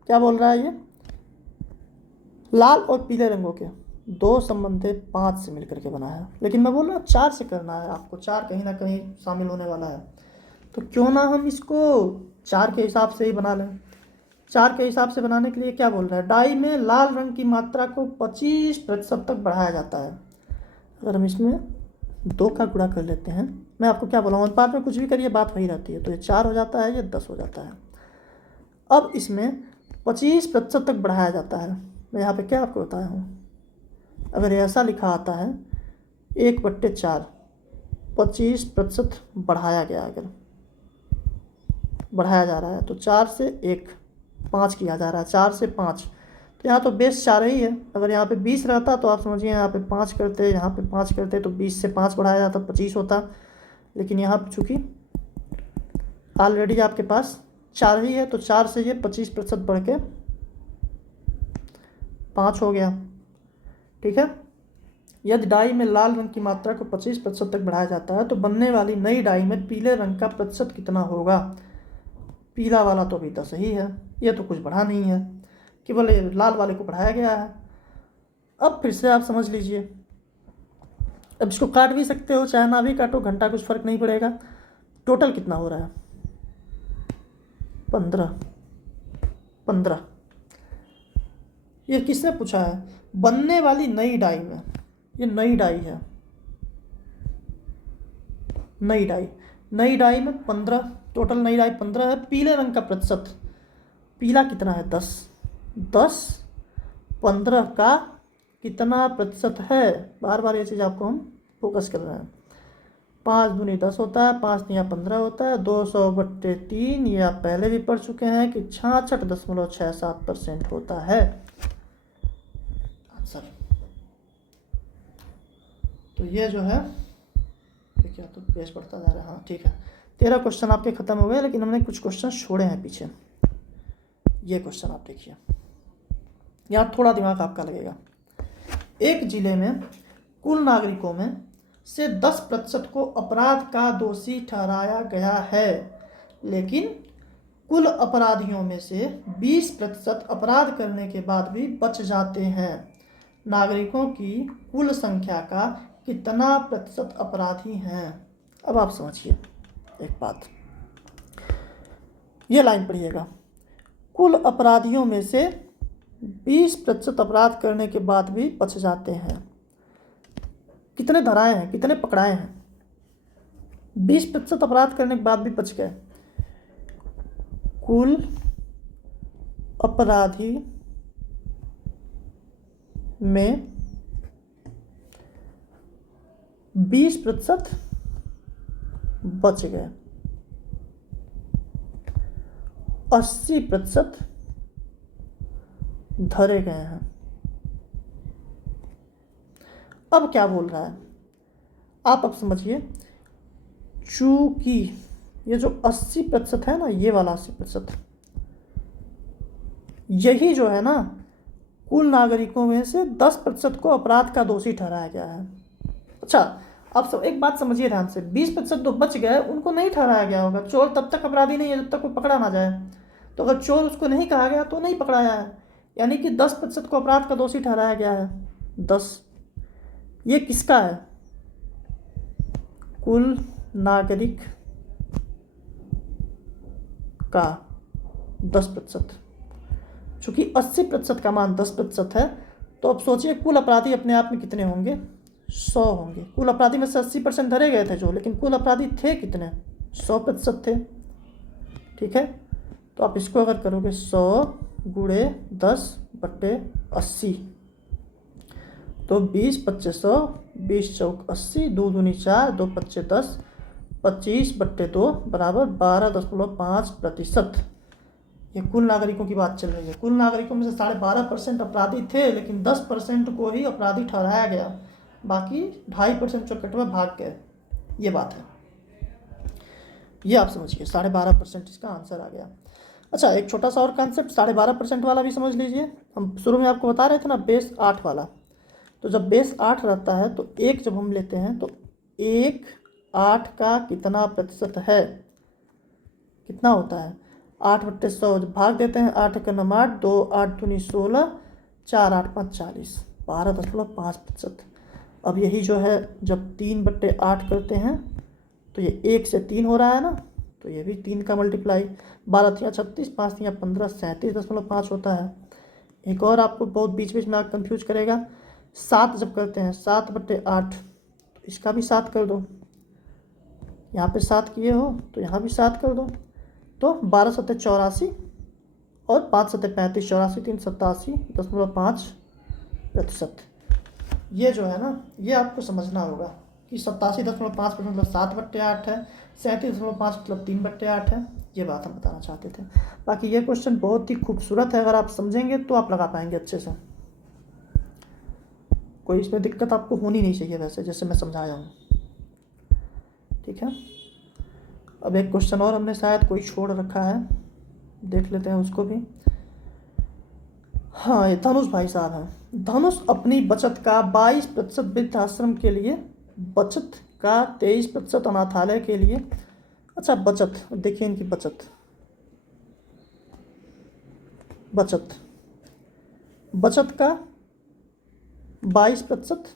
क्या बोल रहा है ये, लाल और पीले रंगों के दो संबंधित 5 से मिलकर के बना है, लेकिन मैं बोल रहा हूँ 4 से करना है आपको, 4 कहीं ना कहीं शामिल होने वाला है, तो क्यों ना हम इसको 4 के हिसाब से ही बना लें। 4 के हिसाब से बनाने के लिए क्या बोल रहा है, डाई में लाल रंग की मात्रा को 25% तक बढ़ाया जाता है। अगर हम इसमें 2 का गुणा कर लेते हैं, मैं आपको क्या बोला हूँ, अनुपात में कुछ भी करिए बात वही रहती है, तो ये 4 हो जाता है, ये 10 हो जाता है। अब इसमें 25% तक बढ़ाया जाता है, मैं यहाँ पे क्या आपको बताया हूँ, अगर ऐसा लिखा आता है 1/4, 25% बढ़ाया गया, अगर बढ़ाया जा रहा है तो 4 से 1, 5 किया जा रहा है, 4 से 5, तो यहाँ तो बेस 4 ही है। अगर यहाँ पे 20 रहता तो आप समझिए यहाँ पे 5 करते, यहाँ पे 5 करते तो 20 से 5 बढ़ाया जाता 25 होता, लेकिन यहाँ पे चूँकि ऑलरेडी आपके पास 4 ही है तो 4 से ये 25% बढ़ के 5 हो गया, ठीक है। यदि डाई में लाल रंग की मात्रा को 25% तक बढ़ाया जाता है तो बनने वाली नई डाई में पीले रंग का प्रतिशत कितना होगा। पीला वाला तो अभी 10 ही है, ये तो कुछ बढ़ा नहीं है, केवल ये लाल वाले को बढ़ाया गया है। अब फिर से आप समझ लीजिए, अब इसको काट भी सकते हो चाहे ना भी काटो, घंटा कुछ फर्क नहीं पड़ेगा। टोटल कितना हो रहा है, 15। ये किसने पूछा है, बनने वाली नई डाई में, ये नई डाई है, नई डाई में 15, टोटल नई डाई 15 है। पीले रंग का प्रतिशत, पीला कितना है, 10, 15 का कितना प्रतिशत है, बार बार ये चीज़ आपको हम फोकस कर रहे हैं। 5 दूनी 10 होता है, 5 तिया 15 होता है, 200/3, ये आप पहले भी पढ़ चुके हैं कि 66.67% होता है आंसर। तो ये जो है क्या, तो पेज बढ़ता जा रहा है, हाँ ठीक है। 13 क्वेश्चन आपके ख़त्म हो गए, लेकिन हमने कुछ क्वेश्चन छोड़े हैं पीछे। ये क्वेश्चन आप देखिए, यहाँ थोड़ा दिमाग आपका लगेगा। एक जिले में कुल नागरिकों में से 10% को अपराध का दोषी ठहराया गया है, लेकिन कुल अपराधियों में से 20% अपराध करने के बाद भी बच जाते हैं। नागरिकों की कुल संख्या का कितना प्रतिशत अपराधी हैं। अब आप समझिए एक बात, ये लाइन पढ़िएगा, कुल अपराधियों में से 20% अपराध करने के बाद भी बच जाते हैं। कितने धराए हैं, कितने पकड़ाए हैं, 20% अपराध करने के बाद भी बच गए। कुल अपराधी में 20% बच गए, 80% धरे गए हैं। अब क्या बोल रहा है आप अब समझिए, चूंकि ये जो 80% है ना, ये वाला 80%, यही जो है ना कुल नागरिकों में से 10% को अपराध का दोषी ठहराया गया है। अच्छा, अब सब एक बात समझिए ध्यान से, 20% तो बच गए, उनको नहीं ठहराया गया होगा। चोर तब तक अपराधी नहीं है जब तक वो पकड़ा ना जाए। तो अगर चोर उसको नहीं कहा गया तो नहीं पकड़ाया है, यानी कि 10% को अपराध का दोषी ठहराया गया है। 10 ये किसका है? कुल नागरिक का 10%। चूंकि 80% का मान 10% है, तो अब सोचिए कुल अपराधी अपने आप में कितने होंगे? 100 होंगे। कुल अपराधी में से 80% धरे गए थे जो, लेकिन कुल अपराधी थे कितने? 100% थे। ठीक है, तो आप इसको अगर करोगे 100 गुणे 10/80, तो 20 25 100, 20 चौक 80, 2 दूनी 4, 2 पच्चे 10, 25/2 बराबर 12.5%। ये कुल नागरिकों की बात चल रही है। कुल नागरिकों में से 12.5% अपराधी थे, लेकिन 10% को ही अपराधी ठहराया गया, बाकी 2.5% चौकट में भाग गए। ये बात है, ये आप समझिए। 12.5% इसका आंसर आ गया। अच्छा, एक छोटा सा और कॉन्सेप्ट 12.5% वाला भी समझ लीजिए। हम शुरू में आपको बता रहे थे ना बेस 8 वाला, तो जब बेस 8 रहता है तो एक जब हम लेते हैं तो 1 8 का कितना प्रतिशत है, कितना होता है? 8/100 भाग देते हैं, 8 का 9 8, 2 8 दूनी 16, 4 8 5 40, 12.5%। अब यही जो है जब 3/8 करते हैं तो ये 1 से 3 हो रहा है ना, तो ये भी 3 का मल्टीप्लाई, 12 3 36, 5 3 15, 37.5 होता है। एक और आपको बहुत बीच बीच में कंफ्यूज करेगा, 7 जब करते हैं 7/8, तो इसका भी 7 कर दो, यहाँ पे 7 किए हो तो यहाँ भी 7 कर दो, तो 12 7 84 और 5 7 35, 84 3 87.5%। ये जो है ना, ये आपको समझना होगा कि 87.5% मतलब 7/8 है, 37.5 मतलब 3/8 है। ये बात हम बताना चाहते थे। बाकी ये क्वेश्चन बहुत ही खूबसूरत है, अगर आप समझेंगे तो आप लगा पाएंगे अच्छे से। कोई इसमें दिक्कत आपको होनी नहीं चाहिए वैसे, जैसे मैं समझाया हूँ। ठीक है, अब एक क्वेश्चन और हमने शायद कोई छोड़ रखा है, देख लेते हैं उसको भी। हाँ, ये धनुष भाई साहब हैं। धनुष अपनी बचत का 22% वृद्धाश्रम के लिए, बचत का 23% अनाथालय के लिए। अच्छा, बचत देखिए, इनकी बचत का 22%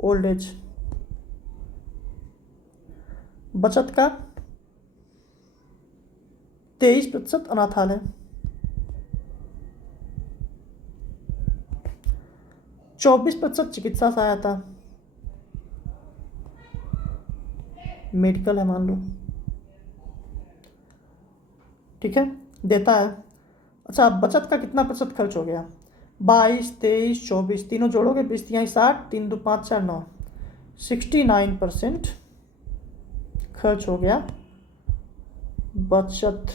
ओल्ड एज, बचत का 23% अनाथालय, 24% चिकित्सा सहायता, मेडिकल है मान लो। ठीक है, देता है। अच्छा, बचत का कितना प्रतिशत खर्च हो गया? 22 23 24, तीनों जोड़ोगे 20 3 60, 3 2 5 4 9, 69% खर्च हो गया बचत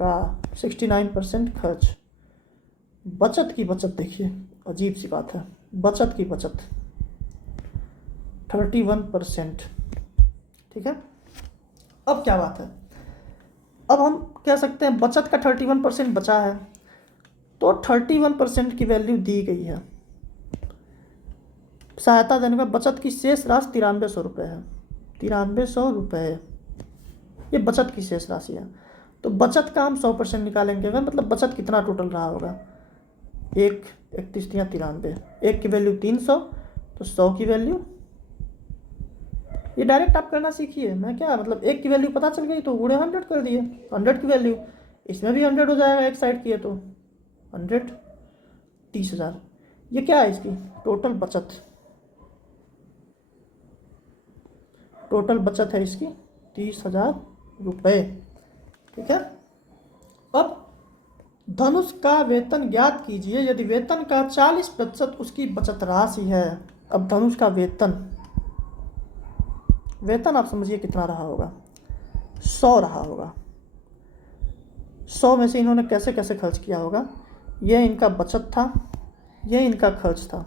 का। 69% खर्च, बचत की बचत देखिए, अजीब सी बात है। बचत की बचत 31%। ठीक है, अब क्या बात है, अब हम कह सकते हैं बचत का 31% बचा है, तो 31% की वैल्यू दी गई है। सहायता देने में बचत की शेष राशि 9300 रुपये है। 9300 रुपये ये बचत की शेष राशि है। तो बचत का हम 100% निकालेंगे, मतलब बचत कितना टोटल रहा होगा? 1 31 93, 1 की वैल्यू 300, तो 100 की वैल्यू, ये डायरेक्ट आप करना सीखिए। मैं क्या मतलब, 1 की वैल्यू पता चल गई तो गुणे 100 कर दिए, 100 की वैल्यू, इसमें भी 100 हो जाएगा, एक साइड की है तो 100, 30,000। ये क्या है इसकी टोटल बचत, टोटल बचत है इसकी 30,000 रुपये। ठीक है, अब धनुष का वेतन ज्ञात कीजिए यदि वेतन का 40% उसकी बचत राशि है। अब धनुष का वेतन वेतन आप समझिए कितना रहा होगा, 100 रहा होगा। 100 में से इन्होंने कैसे कैसे खर्च किया होगा, ये इनका बचत था, ये इनका खर्च था।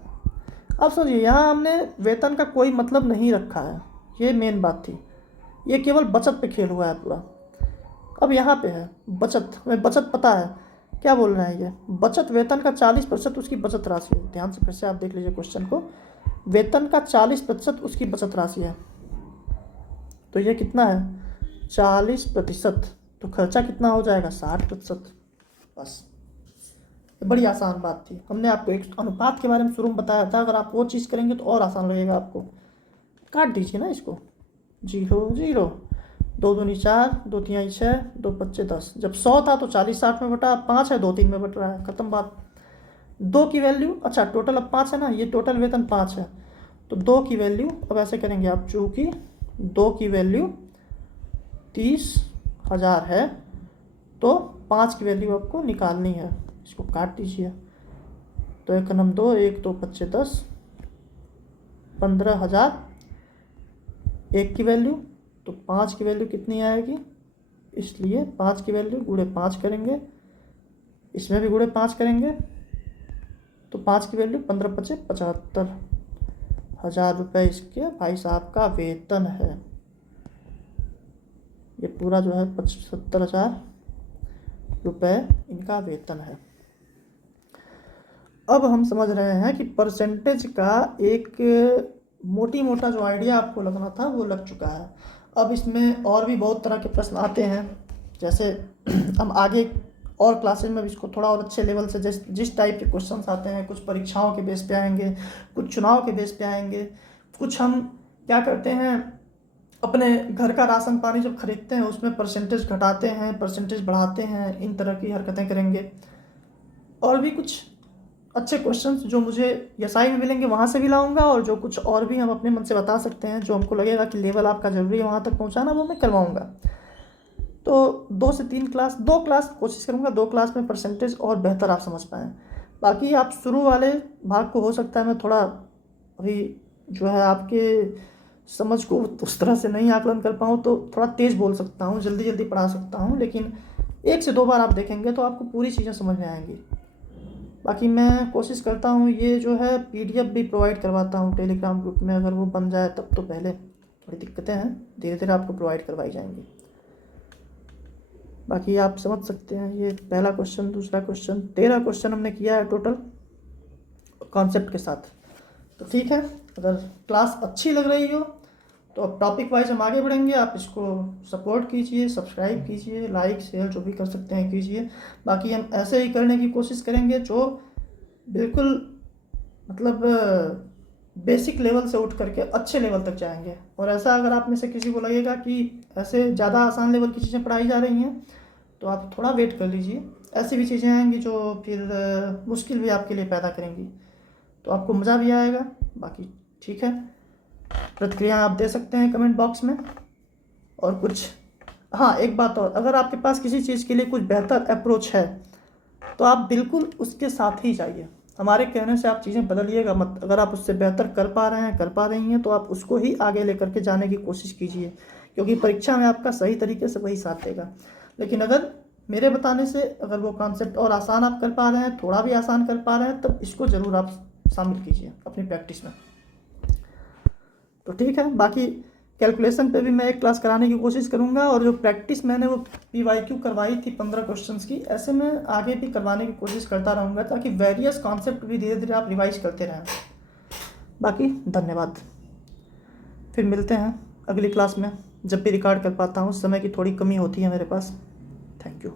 अब समझिए यहाँ हमने वेतन का कोई मतलब नहीं रखा है, ये मेन बात थी, ये केवल बचत पे खेल हुआ है पूरा। अब यहाँ पे है बचत, हमें बचत पता है क्या बोल रहे हैं, ये बचत वेतन का 40% उसकी बचत राशि है। ध्यान से फिर से आप देख लीजिए क्वेश्चन को, वेतन का 40% उसकी बचत राशि है, तो ये कितना है 40%, तो खर्चा कितना हो जाएगा 60%। बस बड़ी आसान बात थी, हमने आपको एक अनुपात के बारे में शुरू में बताया था, अगर आप वो चीज़ करेंगे तो और आसान लगेगा आपको। काट दीजिए ना इसको, 0 0, 2 दूनी 4, 2 तिहाई 6, 2 पच्चे 10। जब 100 था तो 40 60 में बटा, 5 है 2 3 में बट रहा है, खत्म बात। 2 की वैल्यू, अच्छा टोटल अब 5 है ना, ये टोटल वेतन 5 है, तो 2 की वैल्यू अब ऐसे करेंगे आप, चूँकि 2 की वैल्यू 30,000 है तो 5 की वैल्यू आपको निकालनी है, इसको काट दीजिए। तो 1 नम 2, 1 2 पच्चे 10, 15,000। 1 की वैल्यू, तो 5 की वैल्यू कितनी आएगी, इसलिए 5 की वैल्यू गुणे 5 करेंगे, इसमें भी गुणे 5 करेंगे, तो 5 की वैल्यू 15 पचे 75,000 रुपये इसके भाई साहब का वेतन है। ये पूरा जो है 75,000 रुपये इनका वेतन है। अब हम समझ रहे हैं कि परसेंटेज का एक मोटी मोटा जो आइडिया आपको लगना था वो लग चुका है। अब इसमें और भी बहुत तरह के प्रश्न आते हैं, जैसे हम आगे और क्लासेज में भी इसको थोड़ा और अच्छे लेवल से जिस टाइप के क्वेश्चंस आते हैं, कुछ परीक्षाओं के बेस पे आएंगे, कुछ चुनाव के बेस पे आएंगे, कुछ हम क्या करते हैं अपने घर का राशन पानी जब खरीदते हैं उसमें परसेंटेज घटाते हैं, परसेंटेज बढ़ाते हैं, इन तरह की हरकतें करेंगे। और भी कुछ अच्छे क्वेश्चंस जो मुझे एसआई में मिलेंगे वहाँ से भी लाऊंगा, और जो कुछ और भी हम अपने मन से बता सकते हैं जो हमको लगेगा कि लेवल आपका ज़रूरी है वहाँ तक पहुँचाना, वो मैं करवाऊँगा। तो 2 से 3 क्लास, 2 क्लास कोशिश करूँगा, 2 क्लास में परसेंटेज और बेहतर आप समझ पाएँ। बाकी आप शुरू वाले भाग को हो सकता है मैं थोड़ा अभी जो है आपके समझ को उस तरह से नहीं आकलन कर पाऊँ, तो थोड़ा तेज़ बोल सकता हूँ, जल्दी जल्दी पढ़ा सकता हूँ, लेकिन 1 से 2 बार आप देखेंगे तो आपको पूरी चीज़ें समझ में आएंगी। बाकी मैं कोशिश करता हूँ ये जो है पीडीएफ भी प्रोवाइड करवाता हूँ टेलीग्राम ग्रुप में, अगर वो बन जाए तब तो, पहले थोड़ी दिक्कतें हैं, धीरे धीरे आपको प्रोवाइड करवाई जाएंगी। बाकी आप समझ सकते हैं, ये पहला क्वेश्चन, दूसरा क्वेश्चन, 13 क्वेश्चन हमने किया है टोटल कॉन्सेप्ट के साथ। तो ठीक है, अगर क्लास अच्छी लग रही हो तो अब टॉपिक वाइज हम आगे बढ़ेंगे, आप इसको सपोर्ट कीजिए, सब्सक्राइब कीजिए, लाइक शेयर जो भी कर सकते हैं कीजिए। बाकी हम ऐसे ही करने की कोशिश करेंगे जो बिल्कुल मतलब बेसिक लेवल से उठ करके अच्छे लेवल तक जाएंगे। और ऐसा अगर आप में से किसी को लगेगा कि ऐसे ज़्यादा आसान लेवल की चीज़ें पढ़ाई जा रही हैं तो आप थोड़ा वेट कर लीजिए, ऐसी भी चीज़ें आएंगी जो फिर मुश्किल भी आपके लिए पैदा करेंगी, तो आपको मज़ा भी आएगा। बाकी ठीक है, प्रतिक्रिया आप दे सकते हैं कमेंट बॉक्स में। और कुछ, हाँ एक बात और, अगर आपके पास किसी चीज़ के लिए कुछ बेहतर अप्रोच है तो आप बिल्कुल उसके साथ ही जाइए, हमारे कहने से आप चीज़ें बदलिएगा मत। अगर आप उससे बेहतर कर पा रहे हैं, कर पा रही हैं, तो आप उसको ही आगे लेकर के जाने की कोशिश कीजिए, क्योंकि परीक्षा में आपका सही तरीके से वही साथ देगा। लेकिन अगर मेरे बताने से अगर वो कॉन्सेप्ट और आसान आप कर पा रहे हैं, थोड़ा भी आसान कर पा रहे हैं, तब इसको ज़रूर आप शामिल कीजिए अपनी प्रैक्टिस में। तो ठीक है, बाकी कैलकुलेशन पे भी मैं एक क्लास कराने की कोशिश करूंगा, और जो प्रैक्टिस मैंने वो पीवाईक्यू करवाई थी 15 क्वेश्चंस की, ऐसे मैं आगे भी करवाने की कोशिश करता रहूँगा, ताकि वेरियस कॉन्सेप्ट भी धीरे धीरे आप रिवाइज करते रहें। बाकी धन्यवाद, फिर मिलते हैं अगली क्लास में, जब भी रिकॉर्ड कर पाता हूँ, समय की थोड़ी कमी होती है मेरे पास। Thank you.